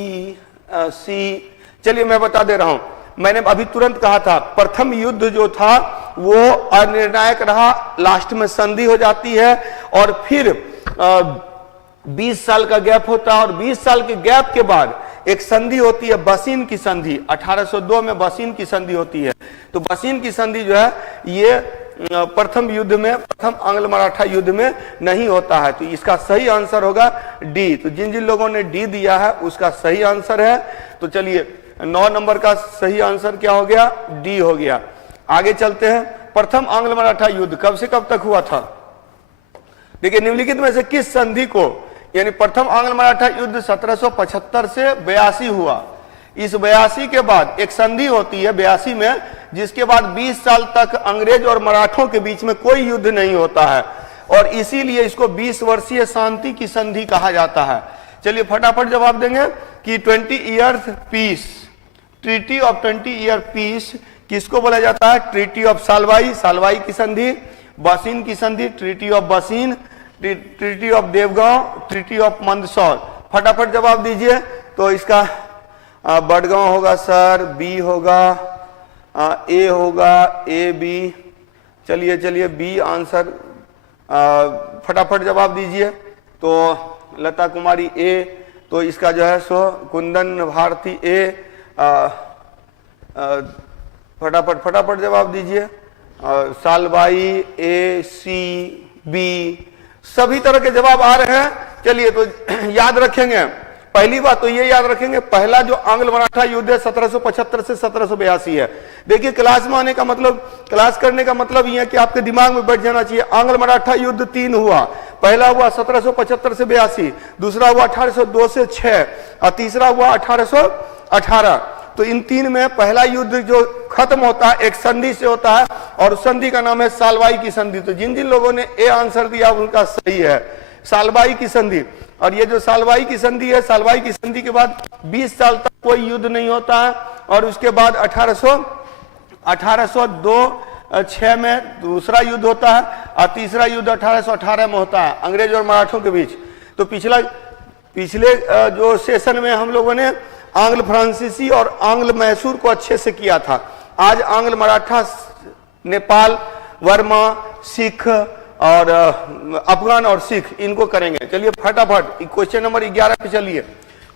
ई, सी। चलिए मैं बता दे रहा हूं, मैंने अभी तुरंत कहा था प्रथम युद्ध जो था वो अनिर्णायक रहा, लास्ट में संधि हो जाती है और फिर 20 साल का गैप होता है और 20 साल के गैप के बाद एक संधि होती है बसीन की संधि। 1802 में बसीन की संधि होती है। तो बसीन की संधि जो है ये प्रथम युद्ध में, प्रथम आंग्ल मराठा युद्ध में नहीं होता है। तो इसका सही आंसर होगा डी। तो जिन जिन लोगों ने डी दिया है उसका सही आंसर है। तो चलिए 9 नंबर का सही आंसर क्या हो गया, डी हो गया। आगे चलते हैं, प्रथम आंग्ल मराठा युद्ध कब से कब तक हुआ था। देखिए निम्नलिखित में से किस संधि को, यानी प्रथम आंग्ल मराठा युद्ध 1775 से 82 हुआ। इस 82 के बाद एक संधि होती है 82 में, जिसके बाद 20 साल तक अंग्रेज और मराठों के बीच में कोई युद्ध नहीं होता है और इसीलिए इसको 20 वर्षीय शांति की संधि कहा जाता है। चलिए फटाफट जवाब देंगे कि 20 years peace, treaty of 20 year peace किसको बोला जाता है। ट्रीटी ऑफ सालवाई, सालवाई की संधि, बसीन की संधि, ट्रीटी ऑफ बसीन, treaty of Devgaon, treaty of Mandsaur. फटाफट जवाब दीजिए। तो इसका बड़गांव होगा सर, बी होगा, ए होगा, ए बी। चलिए चलिए बी आंसर, फटाफट जवाब दीजिए। तो लता कुमारी ए, तो इसका जो है सो कुंदन भारती ए। फटाफट फटाफट जवाब दीजिए। सालबाई ए, सी, बी, सभी तरह के जवाब आ रहे हैं। चलिए तो याद रखेंगे, पहली बात तो ये याद रखेंगे, पहला जो आंग्ल मराठा युद्ध है 1775 से 1782 है। देखिए क्लास में आने का मतलब, क्लास करने का मतलब ये है कि आपके दिमाग में बैठ जाना चाहिए। आंग्ल मराठा युद्ध 3 हुआ, पहला हुआ 1775 से 82, दूसरा हुआ 1802 से 6 और तीसरा हुआ 1818। तो इन 3 में पहला युद्ध जो खत्म होता है एक संधि से होता है और उस संधि का नाम है सालवाई की संधि। तो जिन जिन लोगों ने ए आंसर दिया उनका सही है, सालवाई की संधि। और ये जो सालवाई की संधि है, सालवाई की संधि के बाद 20 साल तक कोई युद्ध नहीं होता है और उसके बाद 1802-6 में दूसरा युद्ध होता है और तीसरा युद्ध 1818 में होता है अंग्रेज और मराठों के बीच। तो पिछले जो सेशन में हम लोगों ने आंग्ल फ्रांसीसी और आंग्ल मैसूर को अच्छे से किया था। आज आंग्ल मराठा, नेपाल, वर्मा, सिख और अफगान और सिख, इनको करेंगे। चलिए फटाफट क्वेश्चन नंबर 11 पे चलिए।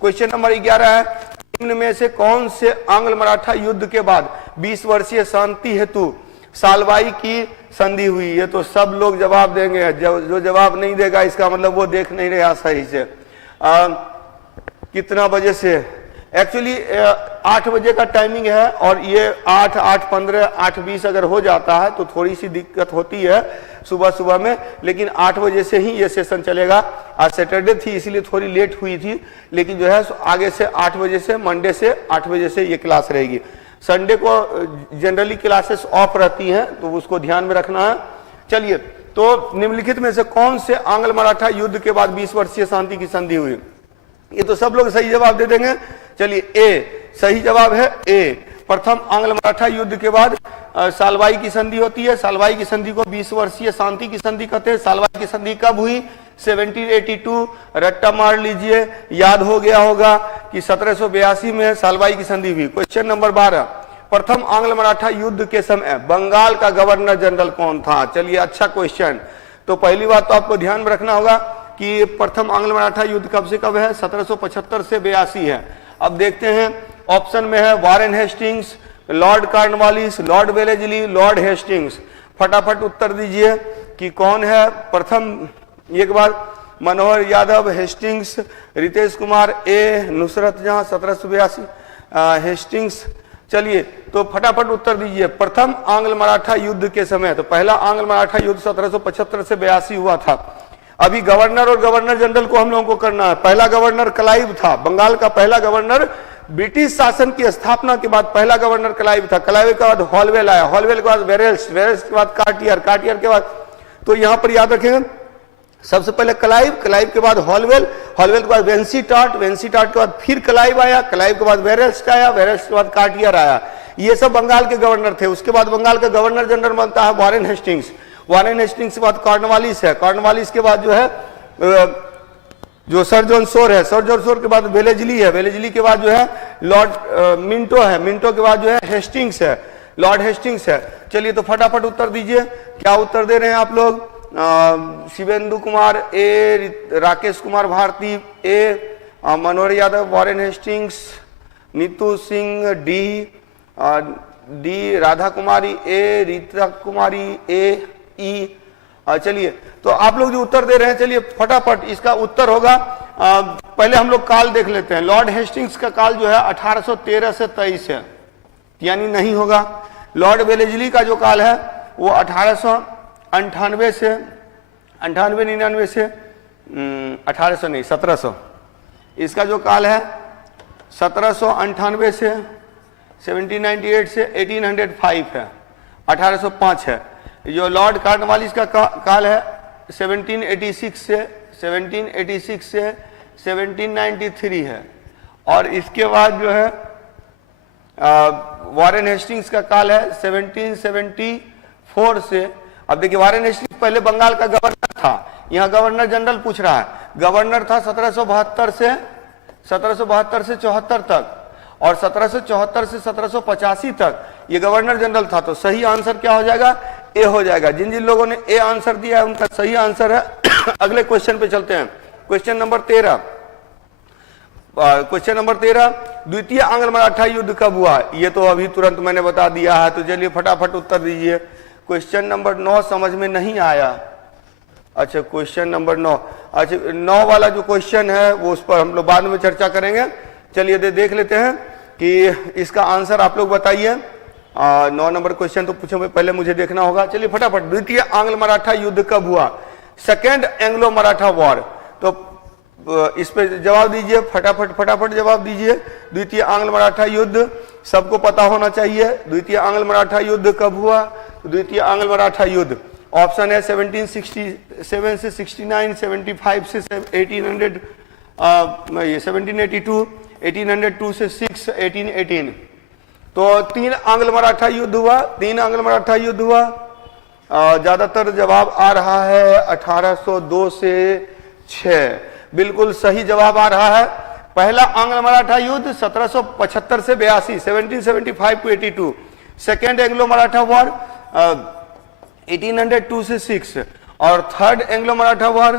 क्वेश्चन नंबर 11 है, निम्न में से कौन से आंग्ल मराठा युद्ध के बाद 20 वर्षीय शांति हेतु सालवाई की संधि हुई। ये तो सब लोग जवाब देंगे, जो जवाब नहीं देगा इसका मतलब वो देख नहीं रहा सही से। कितना बजे से, एक्चुअली 8 बजे का टाइमिंग है और ये 8, 8:15, 8:20 अगर हो जाता है तो थोड़ी सी दिक्कत होती है सुबह सुबह में, लेकिन 8 बजे से ही ये सेशन चलेगा। आज सैटरडे थी इसलिए थोड़ी लेट हुई थी, लेकिन जो है आगे से 8 बजे से, मंडे से 8 बजे से ये क्लास रहेगी। संडे को जनरली क्लासेस ऑफ रहती हैं तो उसको ध्यान में रखना है। चलिए तो निम्नलिखित में से कौन से आंग्ल मराठा युद्ध के बाद 20 वर्षीय शांति की संधि हुई। ये तो सब लोग सही जवाब दे देंगे। चलिए ए सही जवाब है, ए। प्रथम आंग्ल मराठा युद्ध के बाद सालवाई की संधि होती है। सालवाई की संधि को 20 वर्षीय शांति की संधि कहते हैं। सालवाई की संधि कब हुई, 1782। रट्टा मार लीजिए, याद हो गया होगा कि 1782 में सालवाई की संधि हुई। क्वेश्चन नंबर 12, प्रथम आंग्ल मराठा युद्ध के समय बंगाल का गवर्नर जनरल कौन था। चलिए अच्छा क्वेश्चन। तो पहली बात तो आपको ध्यान में रखना होगा कि प्रथम आंग्ल मराठा युद्ध कब से कब है, 1775 से 82 है। अब देखते हैं, ऑप्शन में है Warren Hastings, Lord Cornwallis, Lord Wellesley, Lord Hastings. फटाफट उत्तर दीजिए। कि कौन है प्रथम, एक बार मनोहर यादव, हेस्टिंग्स, रितेश कुमार, ए नुसरत जहां 1782, हेस्टिंग्स। चलिए तो फटाफट उत्तर दीजिए। प्रथम आंग्ल मराठा युद्ध के समय, तो पहला आंग्ल मराठा युद्ध 1775 से 82 हुआ था। अभी गवर्नर और गवर्नर जनरल को हम लोगों को करना है। पहला गवर्नर क्लाइव था, बंगाल का पहला गवर्नर। ब्रिटिश शासन की स्थापना के बाद पहला गवर्नर क्लाइव था। क्लाइव के बाद हॉलवेल आया, हॉलवेल के बाद वेरेल्स, वेरेल्स के बाद कार्टियर, कार्टियर के बाद, तो यहां पर याद रखेंगे सबसे पहले क्लाइव, क्लाइव के बाद हॉलवेल, हॉलवेल के बाद वेंसीटाट, वेंसीटाट के बाद फिर क्लाइव आया, क्लाइव के बाद वेरेल्स आया, वेरेल्स के बाद कार्टियर आया। ये सब बंगाल के गवर्नर थे। उसके बाद बंगाल का गवर्नर जनरल बनता है वॉरेन हेस्टिंग्स। वॉरेन हेस्टिंग्स के बाद कॉर्नवालिस है, कॉर्नवालिस के बाद जो है जो सर जॉन शोर है, सर जॉन शोर के बाद वेलेजली है, वेलेजली के बाद जो है लॉर्ड मिंटो है, मिंटो के बाद जो है हेस्टिंग्स है, लॉर्ड हेस्टिंग्स है। चलिए तो फटाफट उत्तर दीजिए। क्या उत्तर दे रहे हैं आप लोग? Shivendu Kumar A, Rakesh Kumar Bharti A, Manohar Yadav, Warren Hastings, Neetu Singh D, Radha Kumari A, Rita Kumari A, E. चलिए तो आप लोग जो उत्तर दे रहे हैं, चलिए फटाफट इसका उत्तर होगा। पहले हम लोग काल देख लेते हैं। लॉर्ड हेस्टिंग्स का काल जो है 1813 से 23 है, यानी नहीं होगा। लॉर्ड वेलेजली का जो काल है वो 1898 से 99 से 1800 नहीं 1700, इसका जो काल है 1798 से 1798 से 1805 है, 1805 है। जो लॉर्ड कॉर्नवालिस का काल है 1786 से 1793 है। और इसके बाद जो है वॉरेन हेस्टिंग्स का काल है 1774 से। अब देखिए वॉरेन हेस्टिंग्स पहले बंगाल का गवर्नर था, यहाँ गवर्नर जनरल पूछ रहा है। गवर्नर था 1772 से 74 तक, और 1774 से 1785 तक ये गवर्नर जनरल था। तो सही आंसर क्या हो जाएगा? ए हो जाएगा। जिन जिन लोगों ने ए आंसर दिया है उनका सही आंसर है। अगले क्वेश्चन पे चलते हैं। क्वेश्चन नंबर 13, क्वेश्चन नंबर 13, द्वितीय आंग्ल मराठा युद्ध कब हुआ? ये तो अभी तुरंत मैंने बता दिया है, तो चलिए फटाफट उत्तर दीजिए। क्वेश्चन नंबर 9 समझ में नहीं आया। अच्छा क्वेश्चन नंबर 9, अच्छा 9 वाला जो क्वेश्चन है वो उस पर हम लोग बाद में चर्चा करेंगे। चलिए देख लेते हैं कि इसका आंसर आप लोग बताइए। 9 नंबर क्वेश्चन तो पूछो, पहले मुझे देखना होगा। चलिए फटाफट, द्वितीय आंग्ल मराठा युद्ध कब हुआ? Second Anglo Maratha war. तो इस पे जवाब दीजिए, फटाफट जवाब दीजिए। द्वितीय आंग्ल मराठा युद्ध सबको पता होना चाहिए। द्वितीय आंग्ल मराठा युद्ध कब हुआ? द्वितीय आंग्ल मराठा युद्ध ऑप्शन है 1767 से 69, 75 से 1800, 1782, 1802 से 6, 1818। तो 3 आंग्ल मराठा युद्ध हुआ, 3 आंग्ल मराठा युद्ध हुआ। ज्यादातर जवाब आ रहा है 1802 से 6, बिल्कुल सही जवाब आ रहा है। पहला आंग्ल मराठा युद्ध 1775 से 82, 1775 to 82। Second Anglo Maratha war 1802 से 6, और थर्ड एंग्लो मराठा वॉर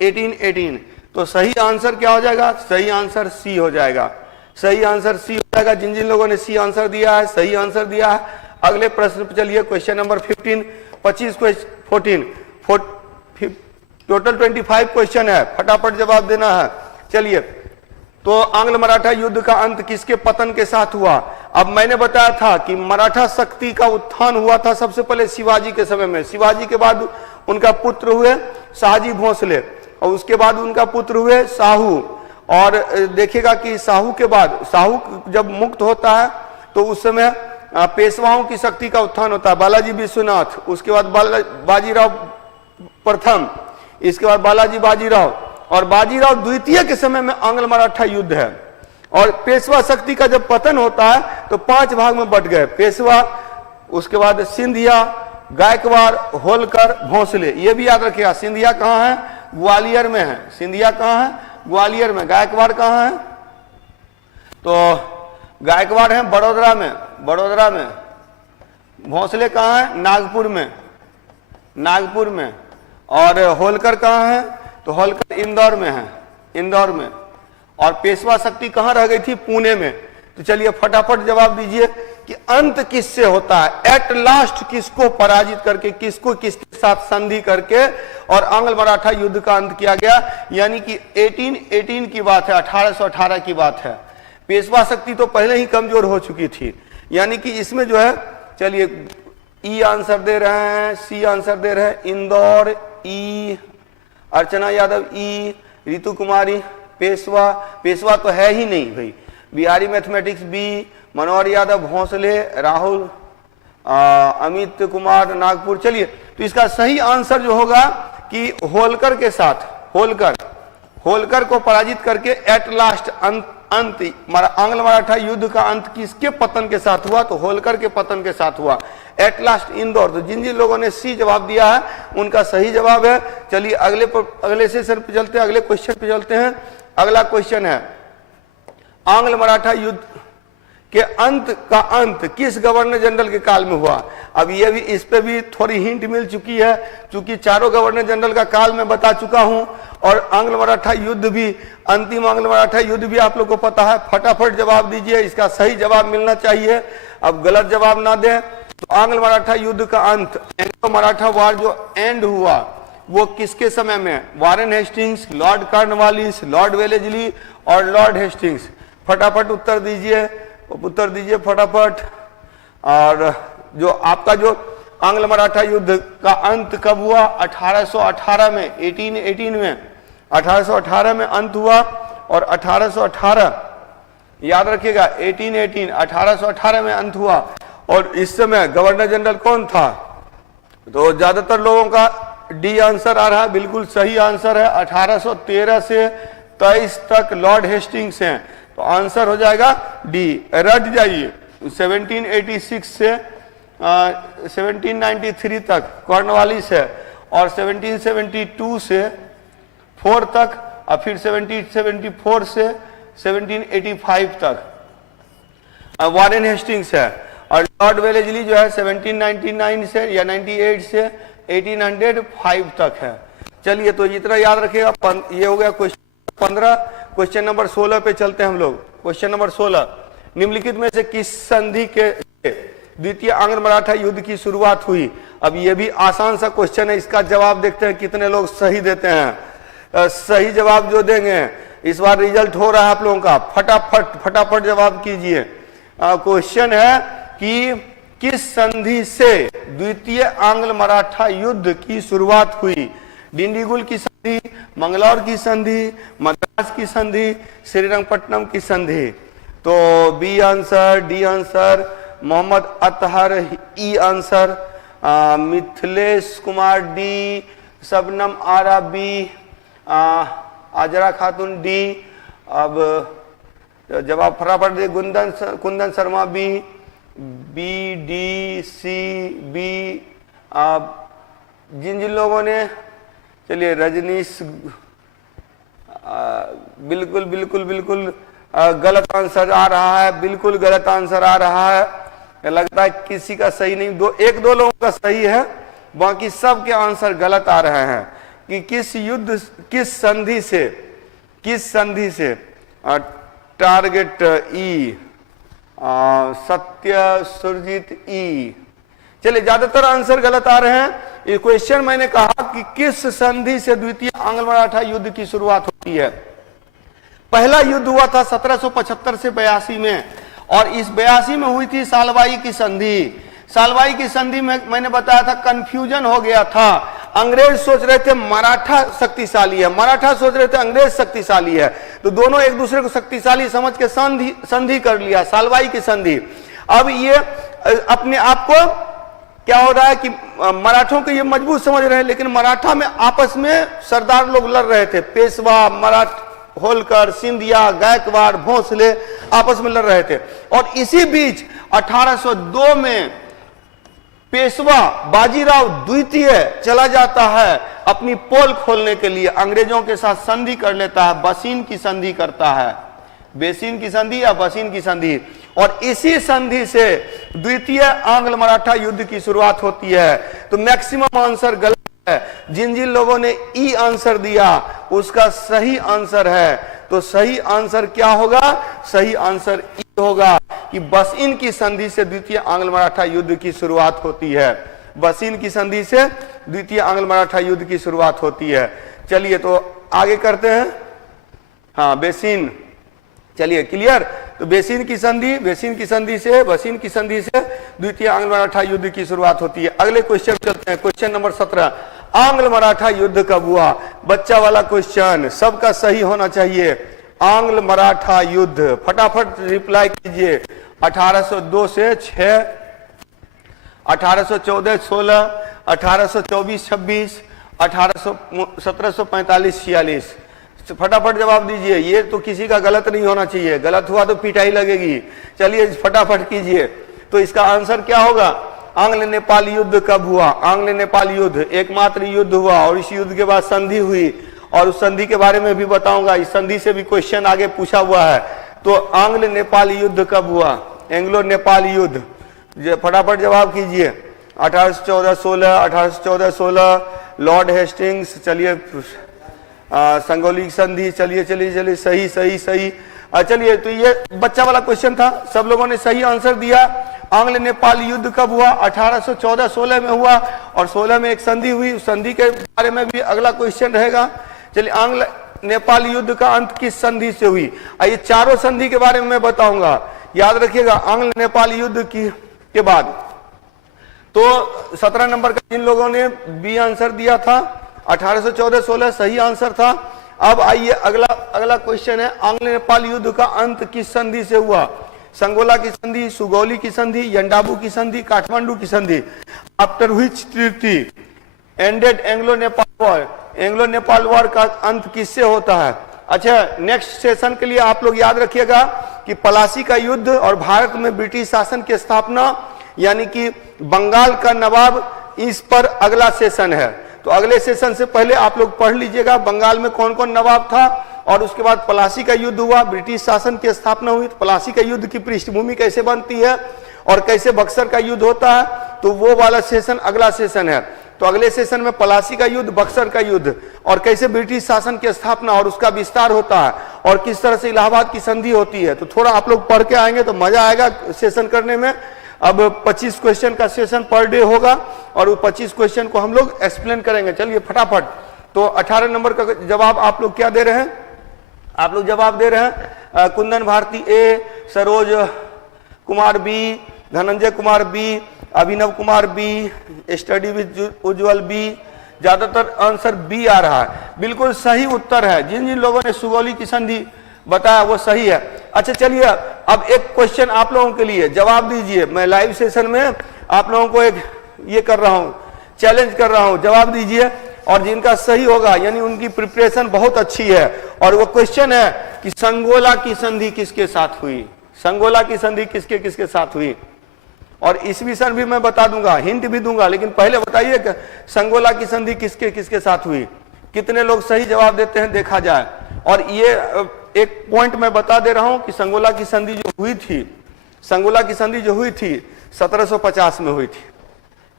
1818। तो सही आंसर क्या हो जाएगा? सही आंसर सी हो जाएगा। सही आंसर सी हो जाएगा। जिन जिन लोगों ने सी आंसर दिया है, सही आंसर दिया है। अगले प्रश्न पर चलिए। क्वेश्चन नंबर 15, 14, टोटल 25 क्वेश्चन है, फटाफट जवाब देना है। चलिए तो आंग्ल मराठा युद्ध का अंत किसके पतन के साथ हुआ? अब मैंने बताया था कि मराठा शक्ति का उत्थान हुआ था सबसे पहले शिवाजी के समय में। शिवाजी के बाद उनका पुत्र हुए शाहजी भोसले, और उसके बाद उनका पुत्र हुए साहू। और देखिएगा कि साहू के बाद, साहू जब मुक्त होता है तो उस समय पेशवाओं की शक्ति का उत्थान होता है। बालाजी विश्वनाथ, उसके बाद बाजीराव प्रथम, इसके बाद बालाजी बाजीराव, और बाजीराव द्वितीय के समय में आंग्ल मराठा युद्ध है। और पेशवा शक्ति का जब पतन होता है तो 5 भाग में बट गए। पेशवा, उसके बाद सिंधिया, गायकवाड़, होलकर, भोसले। ये भी याद रखिएगा। सिंधिया कहाँ है? ग्वालियर में है। सिंधिया कहाँ है? ग्वालियर में। गायकवाड़ कहाँ है? तो गायकवाड़ है बड़ोदरा में, बड़ोदरा में। भोसले कहाँ है? नागपुर में, नागपुर में। और होलकर कहाँ है? तो होलकर इंदौर में है, इंदौर में। और पेशवा शक्ति कहाँ रह गई थी? पुणे में। तो चलिए फटाफट जवाब दीजिए कि अंत किससे होता है, एट लास्ट किसको पराजित करके, किसको किसके साथ संधि करके और आंग्ल मराठा युद्ध का अंत किया गया। यानी कि 1818 की बात है, 1818 की बात है। पेशवा शक्ति तो पहले ही कमजोर हो चुकी थी। यानी कि इसमें जो है, चलिए ई आंसर दे रहे हैं, सी आंसर दे रहे हैं, इंदौर ई, अर्चना यादव ई, रितु कुमारी पेशवा, पेशवा तो है ही नहीं भाई, बिहारी मैथमेटिक्स बी, मनोहर यादव भोंसले, राहुल अमित कुमार नागपुर। चलिए तो इसका सही आंसर जो होगा कि होलकर के साथ, होलकर को पराजित करके एट लास्ट अंत आंग्ल मराठा युद्ध का अंत किसके पतन के साथ हुआ, तो होलकर के पतन के साथ हुआ। At last Indore. तो जिन जिन लोगों ने सी जवाब दिया है उनका सही जवाब है। चलिए अगले सेशन पे चलते हैं, अगले क्वेश्चन पे चलते हैं। अगला क्वेश्चन है, आंग्ल मराठा युद्ध के अंत का अंत किस गवर्नर जनरल के काल में हुआ। अब ये भी, इस पे भी थोड़ी हिंट मिल चुकी है, क्योंकि चारों गवर्नर जनरल का काल मैं बता चुका हूं और आंग्ल मराठा युद्ध भी, अंतिम आंग्ल मराठा युद्ध भी आप लोग को पता है। फटाफट जवाब दीजिए, इसका सही जवाब मिलना चाहिए। अब गलत जवाब ना दें। तो आंग्ल मराठा युद्ध का अंत, एंग्लो मराठा वार जो एंड हुआ वो किसके समय में, Warren Hastings, Lord Cornwallis, Lord Wellesley और लॉर्ड हेस्टिंग्स। फटाफट उत्तर दीजिए फटाफट। और जो आपका जो आंग्ल मराठा युद्ध का अंत कब हुआ, 1818 में, 1818 में, 1818 में अंत हुआ। और 1818 याद रखिएगा, 1818 में अंत हुआ। और इस समय गवर्नर जनरल कौन था, तो ज्यादातर लोगों का डी आंसर आ रहा है, बिल्कुल सही आंसर है। 1813 से 23 तक लॉर्ड हेस्टिंग्स हैं, तो आंसर हो जाएगा डी। रट जाइए। 1786 से 1793 तक कॉर्नवालिस है, और 1772 से 4 तक, और फिर 1774 से 1785 तक वारेन हेस्टिंग्स है। और लॉर्ड वेलेस्ली जो है 1799 से या 98 से 1805 तक है। चलिए तो इतना याद रखिएगा। ये हो गया क्वेश्चन 15। क्वेश्चन नंबर 16 पे चलते हैं हम लोग। क्वेश्चन नंबर 16, निम्नलिखित में से किस संधि के द्वितीय आंग्ल मराठा युद्ध की शुरुआत हुई। अब ये भी आसान सा क्वेश्चन है, इसका जवाब देखते हैं कितने लोग सही देते हैं। सही जवाब जो देंगे, इस बार रिजल्ट हो रहा है आप लोगों का, फटाफट जवाब कीजिए। क्वेश्चन है कि किस संधि से द्वितीय आंग्ल मराठा युद्ध की शुरुआत हुई। डिंडीगुल की संधि, मंगलौर की संधि, मद्रास की संधि, श्रीरंगपट्टनम की संधि। तो B answer, D answer, Mohammad Athar E answer, Mithilesh Kumar D, Shabnam Ara B, Azra Khatoon D. अब जवाब फटाफट दे, Kundan Sharma B, B D C B. जिन जिन लोगों ने, चलिए रजनीश, बिल्कुल गलत आंसर आ रहा है, बिल्कुल गलत आंसर आ रहा है। लगता है किसी का सही नहीं, एक दो लोगों का सही है, बाकी सब के आंसर गलत आ रहे हैं। कि किस संधि से टारगेट ई, सत्य सुरजीत ई। चलिए ज्यादातर आंसर गलत आ रहे हैं। ये क्वेश्चन मैंने कहा कि किस संधि से द्वितीय आंग्ल मराठा युद्ध की शुरुआत होती है। पहला युद्ध हुआ था 1775 से 82 में, और इस 82 में हुई थी सालबाई की संधि। सालबाई की संधि में मैंने बताया था कंफ्यूजन हो गया था। अंग्रेज सोच रहे थे मराठा शक्तिशाली है, मराठा सोच रहे थे अंग्रेज शक्तिशाली है, तो दोनों एक दूसरे को शक्तिशाली समझ के संधि कर लिया, सालबाई की संधि। अब ये अपने आप को क्या हो रहा है कि मराठों को ये मजबूत समझ रहे हैं, लेकिन मराठा में आपस में सरदार लोग लड़ रहे थे। पेशवा, होलकर, सिंधिया, गायकवाड़, भोंसले आपस में लड़ रहे थे। और इसी बीच 1802 में पेशवा बाजीराव द्वितीय चला जाता है अपनी पोल खोलने के लिए, अंग्रेजों के साथ संधि कर लेता है, बसीन की संधि करता है, बेसिन की संधि या बसीन की संधि। और इसी संधि से द्वितीय आंग्ल मराठा युद्ध की शुरुआत होती है। तो मैक्सिमम आंसर गलत है। जिन जिन लोगों ने ई आंसर दिया उसका सही आंसर है। तो सही आंसर क्या होगा, सही आंसर ई होगा। कि बसिन की संधि से द्वितीय आंग्ल मराठा युद्ध की शुरुआत होती है। बसिन की संधि से द्वितीय आंग्ल मराठा युद्ध की शुरुआत होती है। चलिए तो आगे करते हैं। हाँ, बेसिन, चलिए क्लियर। तो बेसिन की संधि से बसिन की संधि से द्वितीय आंग्ल मराठा युद्ध की शुरुआत होती है। अगले क्वेश्चन चलते हैं, क्वेश्चन नंबर 17, आंग्ल मराठा युद्ध कब हुआ? बच्चा वाला क्वेश्चन, सबका सही होना चाहिए। आंग्ल मराठा युद्ध, फटाफट रिप्लाई कीजिए। 1802 से 6, 1814 16, 1824 26, 1745 46। फटाफट जवाब दीजिए। ये तो किसी का गलत नहीं होना चाहिए, गलत हुआ तो पिटाई लगेगी। चलिए फटाफट कीजिए। तो इसका आंसर क्या होगा? आंग्ल नेपाल युद्ध कब हुआ? आंग्ल नेपाल युद्ध एकमात्र युद्ध हुआ और इस युद्ध के बाद संधि हुई और उस संधि के बारे में भी बताऊंगा। इस संधि से भी क्वेश्चन आगे पूछा हुआ है। तो आंग्ल नेपाल युद्ध कब हुआ? एंग्लो नेपाल युद्ध, फटाफट जवाब कीजिए। 1814 16, 1814 16, लॉर्ड हेस्टिंग्स, चलिए संगोली संधि, चलिए चलिए चलिए, सही सही सही। चलिए तो ये बच्चा वाला क्वेश्चन था, सब लोगों ने सही आंसर दिया। आंग्ल नेपाल युद्ध कब हुआ? 1814 16 में हुआ और 16 में एक संधि हुई। उस संधि के बारे में भी अगला क्वेश्चन रहेगा। चलिए, आंग्ल नेपाल युद्ध का अंत किस संधि से हुई? ये चारों संधि के बारे में मैं बताऊंगा, याद रखिएगा। आंग्ल नेपाल युद्ध के बाद तो 17 नंबर का जिन लोगों ने बी आंसर दिया था 1814 16 सही आंसर था। अब आइए अगला क्वेश्चन है, आंग्ल नेपाल युद्ध का अंत किस संधि से हुआ? संगोला की संधि, सुगौली की संधि, यंडाबू की संधि, काठमांडू की संधि। After which treaty ended Anglo Nepal war? Anglo Nepal war का अंत किससे होता है? अच्छा, नेक्स्ट सेशन के लिए आप लोग याद रखिएगा कि पलासी का युद्ध और भारत में ब्रिटिश शासन की स्थापना, यानी कि बंगाल का नवाब, इस पर अगला सेशन है। तो अगले सेशन से पहले आप लोग पढ़ लीजिएगा बंगाल में कौन कौन नवाब था और उसके बाद पलासी का युद्ध हुआ, ब्रिटिश शासन की स्थापना हुई। तो पलासी का युद्ध की पृष्ठभूमि कैसे बनती है और कैसे बक्सर का युद्ध होता है, तो वो वाला सेशन अगला सेशन है। तो अगले सेशन में पलासी का युद्ध, बक्सर का युद्ध और कैसे ब्रिटिश शासन की स्थापना और उसका विस्तार होता है और किस तरह से इलाहाबाद की संधि होती है। तो थोड़ा आप लोग पढ़ के आएंगे तो मजा आएगा सेशन करने में। अब 25 क्वेश्चन का सेशन पर डे होगा और वो 25 क्वेश्चन को हम लोग एक्सप्लेन करेंगे। चलिए फटाफट। तो 18 नंबर का जवाब आप लोग क्या दे रहे हैं? आप लोग जवाब दे रहे हैं Kundan Bharti A, Saroj Kumar B, Dhananjay Kumar B, Abhinav Kumar B, study with Ujjwal B. ज्यादातर आंसर बी आ रहा है, बिल्कुल सही उत्तर है। जिन जिन लोगों ने सुगौली की संधि बताया वो सही है। अच्छा चलिए, अब एक क्वेश्चन आप लोगों के लिए, जवाब दीजिए। मैं लाइव सेशन में आप लोगों को एक ये कर रहा हूं, चैलेंज कर रहा हूं, जवाब दीजिए और जिनका सही होगा यानी उनकी प्रिपरेशन बहुत अच्छी है। और वो क्वेश्चन है कि संगोला की संधि किसके साथ हुई? संगोला की संधि किसके किसके साथ हुई? और ईस्वी सन भी मैं बता दूंगा, हिंट भी दूंगा, लेकिन पहले बताइए कि संगोला की संधि किसके किसके साथ हुई? कितने लोग सही जवाब देते हैं देखा जाए। और ये एक पॉइंट मैं बता दे रहा हूं कि संगोला की संधि जो हुई थी, संगोला की संधि जो हुई थी 1750 में हुई थी।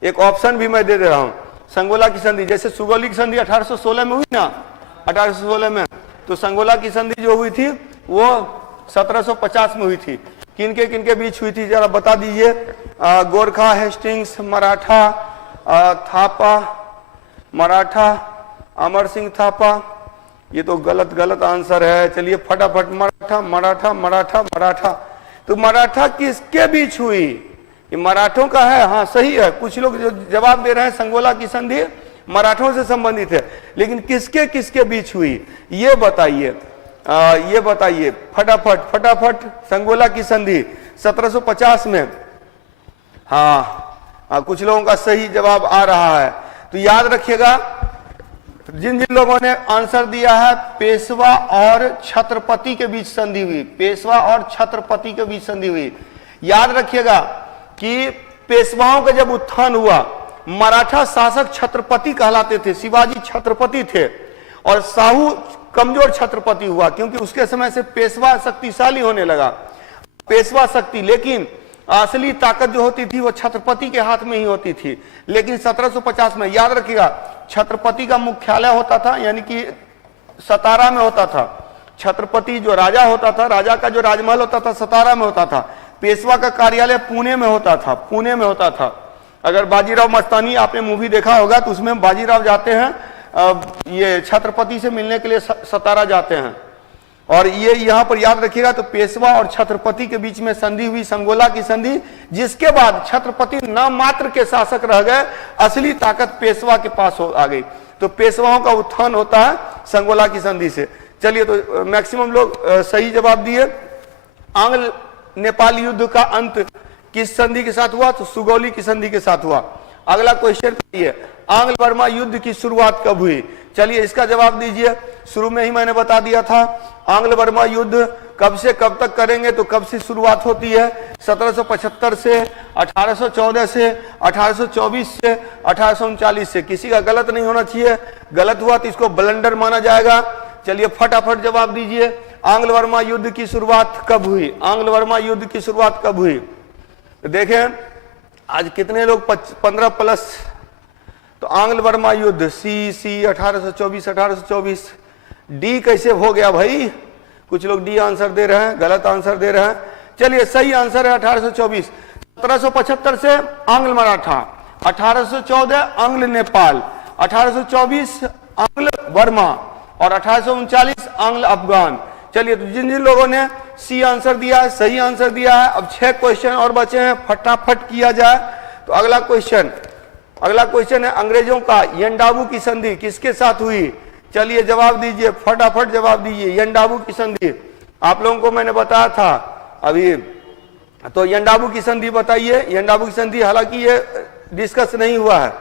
एक ऑप्शन भी मैं दे दे रहा हूं, संगोला की संधि, जैसे सुगौली की संधि 1816 में हुई ना, 1816 में, तो संगोला की संधि जो हुई थी वो 1750 में हुई थी। किनके किनके बीच हुई थी जरा बता दीजिए। गोरखा, हेस्टिंग्स, मराठा, थापा, मराठा, अमर सिंह थापा। ये तो गलत आंसर है। चलिए फटाफट, मराठा मराठा मराठा मराठा। तो मराठा किसके बीच हुई? ये मराठों का है, हाँ सही है। कुछ लोग जो जवाब दे रहे हैं संगोला की संधि मराठों से संबंधित है, लेकिन किसके किसके बीच हुई ये बताइए। ये बताइए फटाफट फटाफट। संगोला की संधि 1750 में, हाँ कुछ लोगों का सही जवाब आ रहा है। तो याद रखिएगा, जिन जिन लोगों ने आंसर दिया है पेशवा और छत्रपति के बीच संधि हुई, पेशवा और छत्रपति के बीच संधि हुई। याद रखिएगा कि पेशवाओं का जब उत्थान हुआ, मराठा शासक छत्रपति कहलाते थे, शिवाजी छत्रपति थे और साहू कमजोर छत्रपति हुआ, क्योंकि उसके समय से पेशवा शक्तिशाली होने लगा, पेशवा शक्ति। लेकिन असली ताकत जो होती थी वो छत्रपति के हाथ में ही होती थी। लेकिन 1750 में याद रखिएगा, छत्रपति का मुख्यालय होता था, यानी कि सतारा में होता था। छत्रपति जो राजा होता था, राजा का जो राजमहल होता था सतारा में होता था। पेशवा का कार्यालय पुणे में होता था, पुणे में होता था। अगर बाजीराव मस्तानी आपने मूवी देखा होगा तो उसमें बाजीराव जाते हैं ये छत्रपति से मिलने के लिए सतारा जाते हैं। और ये यहाँ पर याद रखिएगा, तो पेशवा और छत्रपति के बीच में संधि हुई, संगोला की संधि, जिसके बाद छत्रपति नाम मात्र के शासक रह गए, असली ताकत पेशवा के पास आ गई। तो पेशवाओं का उत्थान होता है संगोला की संधि से। चलिए, तो मैक्सिमम लोग सही जवाब दिए। आंग्ल नेपाल युद्ध का अंत किस संधि के साथ हुआ? तो सुगौली की संधि के साथ हुआ। अगला क्वेश्चन ये, आंग्ल बर्मा युद्ध की शुरुआत कब हुई? चलिए इसका जवाब दीजिए। शुरू में ही मैंने बता दिया था, आंग्ल बर्मा युद्ध कब से कब तक करेंगे, तो कब से शुरुआत होती है? 1775 से, 1814 से, 1824 से, 1839 से। किसी का गलत नहीं होना चाहिए, गलत हुआ तो इसको ब्लंडर माना जाएगा। चलिए फटाफट जवाब दीजिए, आंग्ल बर्मा युद्ध की शुरुआत कब हुई? आंग्ल बर्मा युद्ध की शुरुआत कब हुई? तो देखें आज कितने लोग 15 प्लस। तो आंग्ल बर्मा युद्ध सी 1824। डी कैसे हो गया भाई? कुछ लोग डी आंसर दे रहे हैं, गलत आंसर दे रहे हैं। चलिए सही आंसर है 1824। 1775 से आंग्ल मराठा, 1814 आंग्ल नेपाल, 1824 आंग्ल बर्मा और 1839 आंग्ल अफगान। चलिए, तो जिन जिन लोगों ने सी आंसर दिया है, सही आंसर दिया है। अब 6 क्वेश्चन और बचे हैं, फटाफट किया जाए। तो अगला क्वेश्चन है, अंग्रेजों का यंडाबू की संधि किसके साथ हुई? चलिए जवाब दीजिए, फटाफट जवाब दीजिए। यंडाबू की संधि आप लोगों को मैंने बताया था अभी, तो यंडाबू की संधि बताइए। यंडाबू की संधि, हालांकि ये डिस्कस नहीं हुआ है,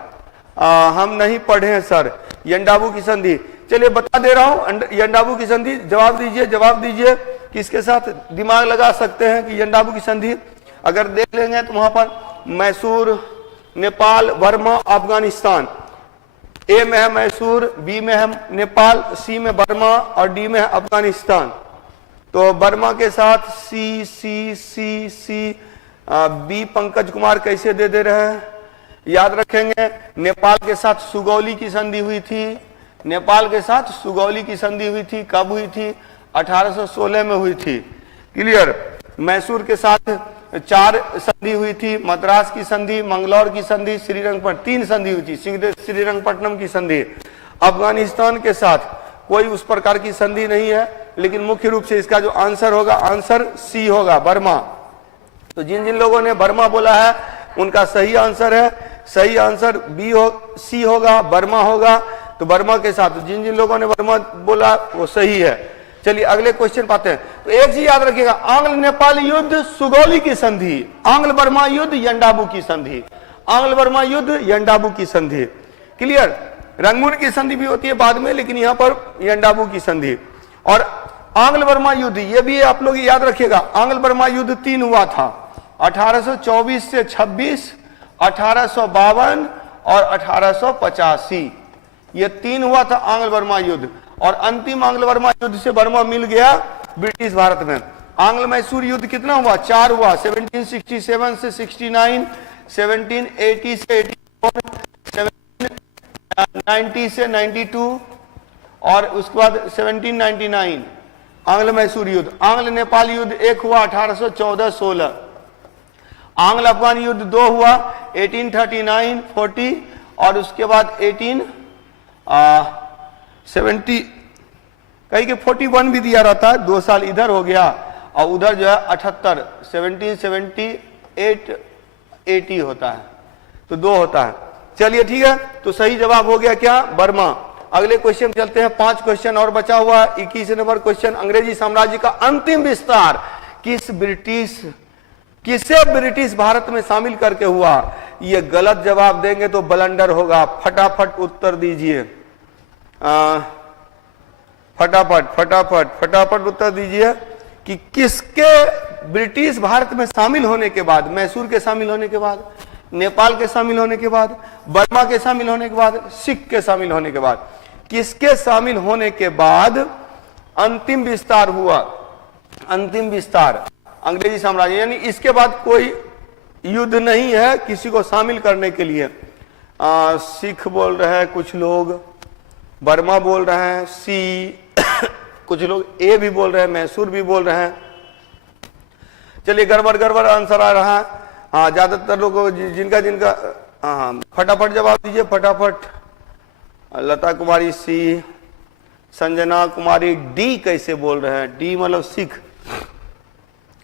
हम नहीं पढ़े हैं सर यंडाबू की संधि। चलिए बता दे रहा हूं, यंडाबू की संधि। जवाब दीजिए किसके साथ दिमाग लगा सकते हैं कि यंडाबू की संधि? अगर देख लेंगे तो वहां पर मैसूर, नेपाल, बर्मा, अफगानिस्तान। ए में है मैसूर, बी में है नेपाल, सी में बर्मा और डी में है अफगानिस्तान। तो बर्मा के साथ सी सी सी सी, बी पंकज कुमार कैसे दे रहे हैं, याद रखेंगे। नेपाल के साथ सुगौली की संधि हुई थी, नेपाल के साथ सुगौली की संधि हुई थी। कब हुई थी? 1816 में हुई थी। क्लियर। मैसूर के साथ 4 संधि हुई थी, मद्रास की संधि, मंगलौर की संधि, श्रीरंगपट्टनम 3 संधि हुई थी, श्रीरंगपट्टनम की संधि। अफगानिस्तान के साथ कोई उस प्रकार की संधि नहीं है, लेकिन मुख्य रूप से इसका जो आंसर होगा, आंसर सी होगा, बर्मा। तो जिन जिन लोगों ने बर्मा बोला है उनका सही आंसर है, सही आंसर बी सी होगा, बर्मा होगा। तो बर्मा के साथ जिन जिन लोगों ने बर्मा बोला वो सही है। चलिए अगले क्वेश्चन पाते हैं। तो एक चीज याद रखिएगा, आंग्ल नेपाल युद्ध सुगौली की संधि, आंग्ल बर्मा युद्ध यंडाबू की संधि, आंग्ल बर्मा युद्ध यंडाबू की संधि। क्लियर। रंगून की संधि भी होती है बाद में, लेकिन यहां पर यंडाबू की संधि। और आंग्ल बर्मा युद्ध, ये भी आप लोग याद रखिएगा, आंग्ल बर्मा युद्ध 3 हुआ था, 1824 से 26, 1852 और 1885। ये 3 हुआ था आंग्ल बर्मा युद्ध। और अंतिम आंग्ल बर्मा युद्ध से बर्मा मिल गया ब्रिटिश भारत में। आंग्ल मैसूर युद्ध कितना हुआ? 4 हुआ, 1767 से 69, 1780 से 84, 1790 से 92 और उसके बाद 1799 आंग्ल मैसूर युद्ध। आंग्ल नेपाल युद्ध 1 हुआ 1814-16। आंग्ल अफगान युद्ध 2 हुआ 1839-40 और उसके बाद 1870, कहीं के 41 भी दिया रहता है, 2 साल इधर हो गया और उधर जो है 78, 1778 80 होता है, तो 2 होता है। चलिए ठीक है, तो सही जवाब हो गया क्या? बर्मा। अगले क्वेश्चन चलते हैं, 5 क्वेश्चन और बचा हुआ है। 21 नंबर क्वेश्चन, अंग्रेजी साम्राज्य का अंतिम विस्तार किसे ब्रिटिश भारत में शामिल करके हुआ? ये गलत जवाब देंगे तो ब्लंडर होगा। फटाफट उत्तर दीजिए, फटाफट उत्तर दीजिए कि किसके ब्रिटिश भारत में शामिल होने के बाद, मैसूर के शामिल होने के बाद, नेपाल के शामिल होने के बाद, बर्मा के शामिल होने के बाद, सिख के शामिल होने के बाद, किसके शामिल होने के बाद अंतिम विस्तार हुआ? अंतिम विस्तार अंग्रेजी साम्राज्य, यानी इसके बाद कोई युद्ध नहीं है किसी को शामिल करने के लिए। सिख बोल रहे हैं कुछ लोग, बर्मा बोल रहे हैं, सी कुछ लोग ए भी बोल रहे हैं, मैसूर भी बोल रहे हैं। चलिए गड़बड़ गड़बड़ आंसर आ रहा है। हाँ ज्यादातर लोग जिनका जिनका हाँ फटाफट जवाब दीजिए फटाफट। लता कुमारी सी, संजना कुमारी डी कैसे बोल रहे हैं, डी मतलब सिख।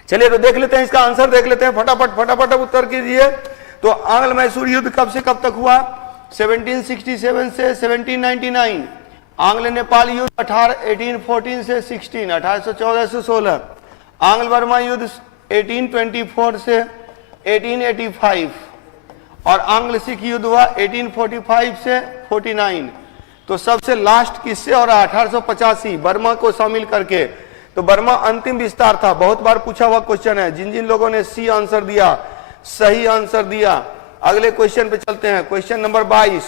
चलिए तो देख लेते हैं इसका आंसर, देख लेते हैं फटाफट फटाफट उत्तर कीजिए। तो आंग्ल मैसूर युद्ध कब से कब तक हुआ? 1767 से 1799। आंग्ल नेपाल युद्ध 1814 से 16, 1814 से 16। आंग्ल बर्मा युद्ध 1824 से 1885 और आंग्ल सिख युद्ध हुआ 1845 से 49। तो सबसे लास्ट किससे हो रहा है? 1885 बर्मा को शामिल करके। तो बर्मा अंतिम विस्तार था, बहुत बार पूछा हुआ क्वेश्चन है। जिन जिन लोगों ने सी आंसर दिया, सही आंसर दिया। अगले क्वेश्चन पे चलते हैं, question number 22।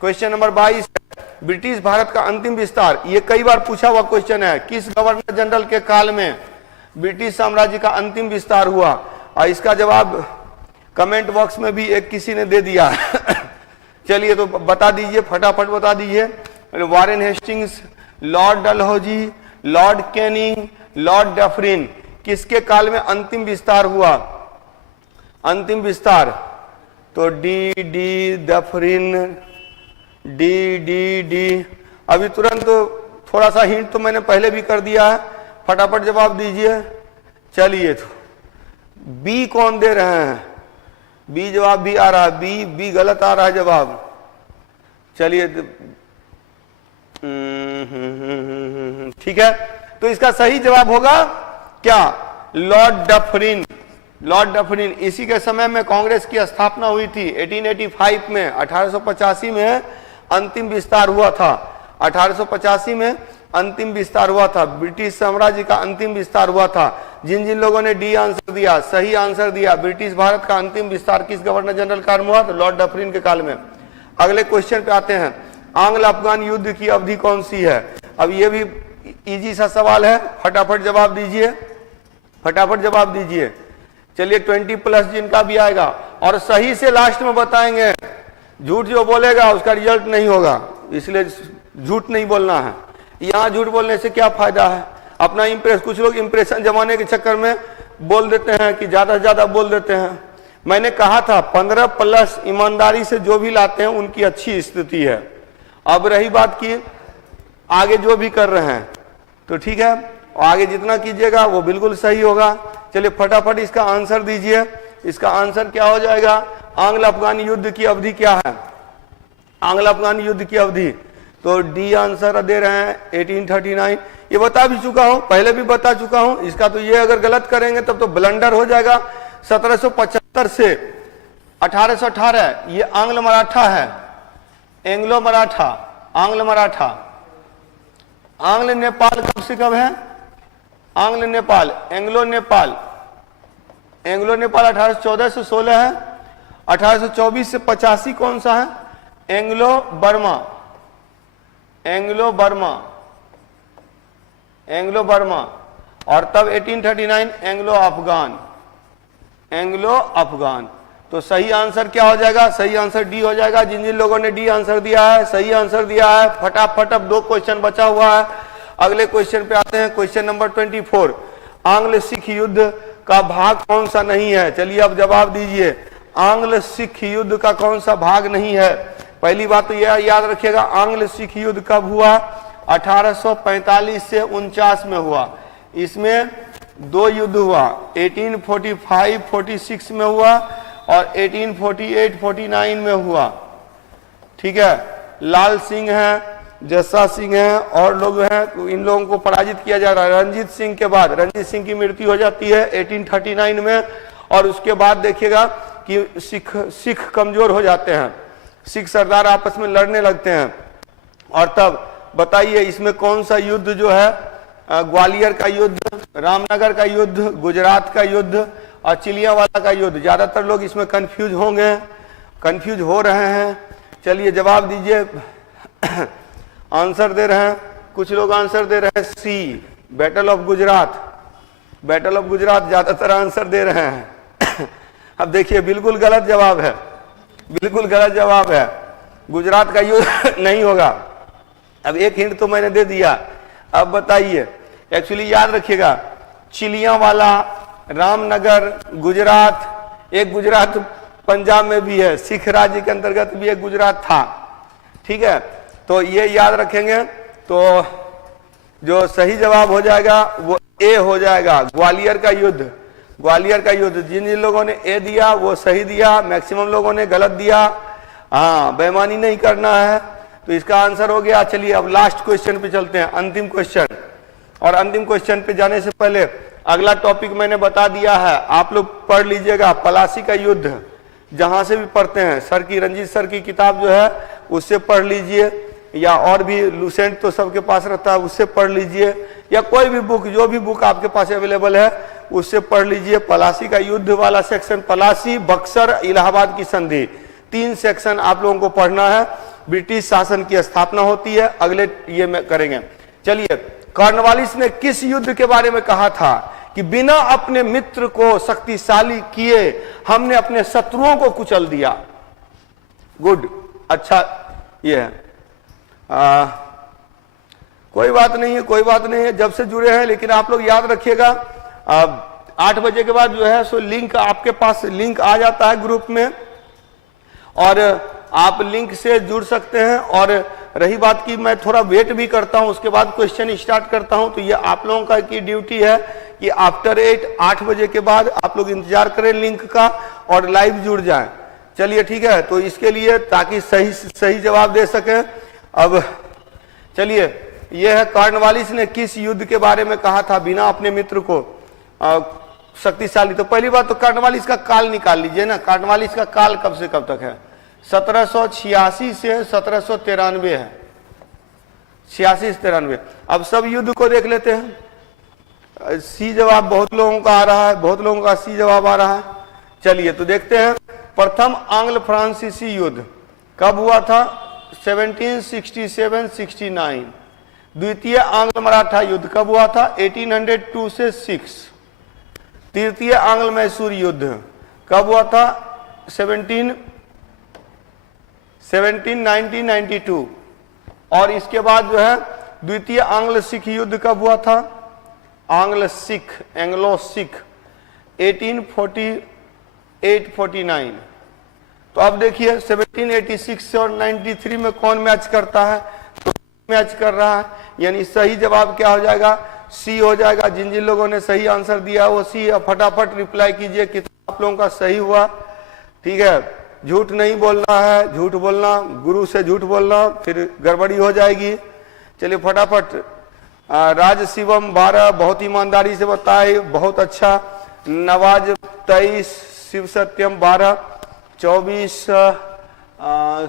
Question number 22 British Bharat का अंतिम विस्तार। ये कई बार पूछा हुआ क्वेश्चन है, किस गवर्नर जनरल के काल में ब्रिटिश साम्राज्य का अंतिम विस्तार हुआ? और इसका जवाब कमेंट बॉक्स में भी एक किसी ने दे दिया। चलिए तो बता दीजिए फटाफट बता दीजिए। Warren Hastings, Lord Dalhousie, Lord Canning, Lord Dufferin, किसके काल में अंतिम विस्तार हुआ? अंतिम विस्तार तो D D Dufferin, D D D. अभी तुरंत थोड़ा सा हिंट तो मैंने पहले भी कर दिया है, फटाफट जवाब दीजिए। चलिए तो बी कौन दे रहे हैं? बी जवाब भी आ रहा है, बी गलत आ रहा है जवाब। चलिए ठीक है, तो इसका सही जवाब होगा क्या? Lord Dufferin. Lord Dufferin. इसी के समय में कांग्रेस की स्थापना हुई थी 1885 में। 1885 में अंतिम विस्तार हुआ था। 1885 में अंतिम विस्तार हुआ था, ब्रिटिश साम्राज्य का अंतिम विस्तार हुआ था। जिन जिन लोगों ने डी आंसर दिया, सही आंसर दिया, ब्रिटिश भारत का अंतिम विस्तार किस गवर्नर जनरल काल में हुआ? तो लॉर्ड डफरिन के काल में। अगले क्वेश्चन पे आते हैं, आंग्ल अफगान युद्ध की अवधि कौन सी है? अब ये भी इजी सा सवाल है, फटाफट जवाब दीजिए, फटाफट जवाब दीजिए। चलिए 20+ जिनका भी आएगा और सही से लास्ट में बताएंगे। झूठ जो बोलेगा उसका रिजल्ट नहीं होगा, इसलिए झूठ नहीं बोलना है। यहाँ झूठ बोलने से क्या फायदा है? अपना इंप्रेस, कुछ लोग इंप्रेशन जमाने के चक्कर में बोल देते हैं कि ज्यादा से ज्यादा बोल देते हैं। मैंने कहा था 15+ ईमानदारी से जो भी लाते हैं उनकी अच्छी स्थिति है। अब रही बात की आगे जो भी कर रहे हैं तो ठीक है, आगे जितना कीजिएगा वो बिल्कुल सही होगा। चलिए फटाफट इसका आंसर दीजिए। इसका आंसर क्या हो जाएगा? आंग्ल अफगान युद्ध की अवधि क्या है? आंग्ल अफगान युद्ध की अवधि तो डी आंसर दे रहे हैं 1839। ये बता भी चुका हूं, पहले भी बता चुका हूं। इसका तो ये अगर गलत करेंगे तब तो ब्लंडर हो जाएगा। 1775 से 1818 ये आंग्ल मराठा है, एंग्लो मराठा, आंग्ल मराठा। आंग्ल नेपाल कब से कब है? आंग्ल नेपाल, एंग्लो नेपाल, एंग्लो नेपाल 1814 से 16 है। 1824 से 85 कौन सा है? Anglo Burma, Anglo Burma, Anglo Burma. और तब 1839 एंग्लो अफगान, एंग्लो अफगान। तो सही आंसर क्या हो जाएगा? सही आंसर डी हो जाएगा। जिन जिन लोगों ने डी आंसर दिया है, सही आंसर दिया है, फटाफट अब 2 क्वेश्चन बचा हुआ है। अगले क्वेश्चन पे आते हैं, क्वेश्चन नंबर 24। आंग्ल सिख युद्ध का भाग कौन सा नहीं है? चलिए अब जवाब दीजिए। आंग्ल सिख युद्ध का कौन सा भाग नहीं है? पहली बात तो यह याद रखिएगा, आंग्ल सिख युद्ध कब हुआ? 1845 से 49 में हुआ। इसमें 2 युद्ध हुआ, 1845-46 में हुआ और 1848-49 में हुआ। ठीक है, लाल सिंह है, जस्सा सिंह है और लोग हैं, इन लोगों को पराजित किया जा रहा है। रंजीत सिंह के बाद, रंजीत सिंह की मृत्यु हो जाती है 1839 में। और उसके बाद देखिएगा कि सिख कमजोर हो जाते हैं, सिख सरदार आपस में लड़ने लगते हैं। और तब बताइए इसमें कौन सा युद्ध जो है? ग्वालियर का युद्ध, रामनगर का युद्ध, गुजरात का युद्ध और चिलियावाला का युद्ध। ज्यादातर लोग इसमें कंफ्यूज होंगे, कंफ्यूज हो रहे हैं। चलिए जवाब दीजिए। आंसर दे रहे हैं, कुछ लोग आंसर दे रहे हैं C, battle of Gujarat. Battle of Gujarat ज्यादातर आंसर दे रहे हैं। अब देखिए बिल्कुल गलत जवाब है, बिल्कुल गलत जवाब है। गुजरात का युद्ध नहीं होगा। अब एक हिंट तो मैंने दे दिया, अब बताइए। एक्चुअली याद रखिएगा, चिलियावाला रामनगर गुजरात, एक गुजरात पंजाब में भी है, सिख राज्य के अंतर्गत भी एक गुजरात था। ठीक है, तो ये याद रखेंगे। तो जो सही जवाब हो जाएगा वो ए हो जाएगा, ग्वालियर का युद्ध। ग्वालियर का युद्ध, जिन जिन लोगों ने ए दिया वो सही दिया, मैक्सिमम लोगों ने गलत दिया। हाँ, बेईमानी नहीं करना है। तो इसका आंसर हो गया। चलिए अब लास्ट क्वेश्चन पे चलते हैं, अंतिम क्वेश्चन। और अंतिम क्वेश्चन पे जाने से पहले अगला टॉपिक मैंने बता दिया है, आप लोग पढ़ लीजिएगा, पलासी का युद्ध। जहां से भी पढ़ते हैं, सर की, रंजीत सर की किताब जो है उससे पढ़ लीजिए, या और भी लुसेंट तो सबके पास रहता है, उससे पढ़ लीजिए, या कोई भी बुक, जो भी बुक आपके पास अवेलेबल है उससे पढ़ लीजिए। पलासी का युद्ध वाला सेक्शन, पलासी, बक्सर, इलाहाबाद की संधि, 3 सेक्शन आप लोगों को पढ़ना है। ब्रिटिश शासन की स्थापना होती है, अगले ये में करेंगे। चलिए, कॉर्नवालिस ने किस युद्ध के बारे में कहा था कि बिना अपने मित्र को शक्तिशाली किए हमने अपने शत्रुओं को कुचल दिया? गुड, अच्छा ये है। कोई बात नहीं है, कोई बात नहीं है, जब से जुड़े हैं। लेकिन आप लोग याद रखिएगा, 8 बजे के बाद जो है सो लिंक आपके पास लिंक आ जाता है ग्रुप में, और आप लिंक से जुड़ सकते हैं। और रही बात की मैं थोड़ा वेट भी करता हूं, उसके बाद क्वेश्चन स्टार्ट करता हूं, तो ये आप लोगों का की ड्यूटी है कि आफ्टर 8 बजे के बाद आप लोग इंतजार करें लिंक का और लाइव जुड़ जाएं। चलिए ठीक है, तो इसके लिए ताकि सही जवाब दे सकें। अब चलिए, यह है कॉर्नवालिस ने किस युद्ध के बारे में कहा था बिना अपने मित्र को शक्तिशाली। तो पहली बात तो कॉर्नवालिस का काल निकाल लीजिए ना, कॉर्नवालिस का काल कब से कब तक है? 1786 से 1793 है, 86 से 93। अब सब युद्ध को देख लेते हैं। सी जवाब बहुत लोगों का आ रहा है, बहुत लोगों का सी जवाब आ रहा है। चलिए तो देखते हैं, प्रथम आंग्ल फ्रांसीसी युद्ध कब हुआ था? 1767-69। द्वितीय आंग्ल मराठा युद्ध कब हुआ था? 1802 से 6। तृतीय आंग्ल मैसूर युद्ध कब हुआ था? 1992। और इसके बाद जो है द्वितीय आंग्ल सिख युद्ध कब हुआ था? आंग्ल सिख, एंग्लो सिख, 1848-49। तो अब देखिए 1786 और 93 में कौन मैच करता है? तो मैच कर रहा है, यानी सही जवाब क्या हो जाएगा? सी हो जाएगा। जिन जिन लोगों ने सही आंसर दिया वो सी, फटाफट रिप्लाई कीजिए कितना आप लोगों का सही हुआ। ठीक है, झूठ नहीं बोलना है, झूठ बोलना, गुरु से झूठ बोलना फिर गड़बड़ी हो जाएगी। चलिए फटाफट। राज शिवम 12, बहुत ईमानदारी से बताए, बहुत अच्छा। नवाज 23, शिव सत्यम 12, 24,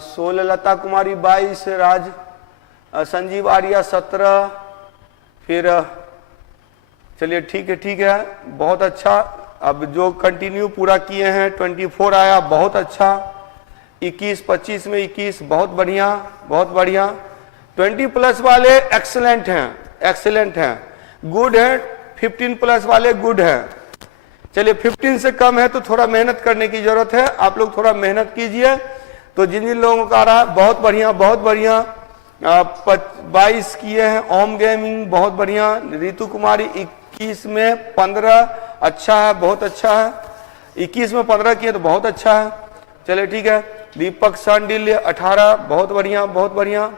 16 लता कुमारी 22, राज संजीव आर्या 17। फिर चलिए ठीक है, बहुत अच्छा। अब जो कंटिन्यू पूरा किए हैं 24 आया, बहुत अच्छा। 21, 25 में 21, बहुत बढ़िया, बहुत बढ़िया। 20+ वाले एक्सेलेंट हैं, एक्सेलेंट हैं, गुड है। 15+ वाले गुड हैं। चलिए 15 से कम है तो थोड़ा मेहनत करने की जरूरत है, आप लोग थोड़ा मेहनत कीजिए। तो जिन जिन लोगों का आ रहा है बहुत बढ़िया, बहुत बढ़िया। 22 किए हैं, ओम गेमिंग बहुत बढ़िया। रितु कुमारी 21 में 15, अच्छा है, बहुत अच्छा है। 21 में 15 किए तो बहुत अच्छा है। चलिए ठीक है। दीपक सांडिल्य 18, बहुत बढ़िया, बहुत बढ़िया।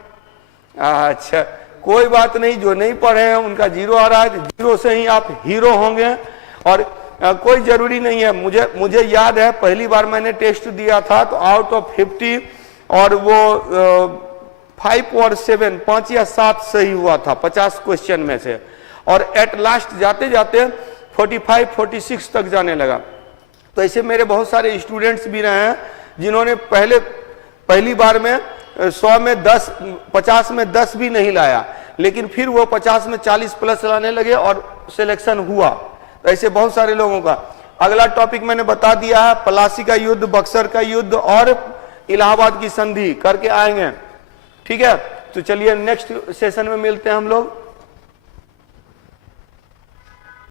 अच्छा, कोई बात नहीं, जो नहीं पढ़े हैं उनका 0 आ रहा है, 0 से ही आप हीरो होंगे। और कोई जरूरी नहीं है, मुझे याद है पहली बार मैंने टेस्ट दिया था तो आउट ऑफ 50 और वो 5 और 7, 5 या 7 सही हुआ था 50 क्वेश्चन में से। और एट लास्ट जाते जाते 45, 46 तक जाने लगा। तो ऐसे मेरे बहुत सारे स्टूडेंट्स भी रहे हैं जिन्होंने पहली बार में 100 में 10, 50 में 10 भी नहीं लाया, लेकिन फिर वो 50 में 40+ लाने लगे और सिलेक्शन हुआ। तो ऐसे बहुत सारे लोगों का। अगला टॉपिक मैंने बता दिया है, पलासी का युद्ध, बक्सर का युद्ध और इलाहाबाद की संधि करके आएंगे। ठीक है, तो चलिए नेक्स्ट सेशन में मिलते हैं हम लोग।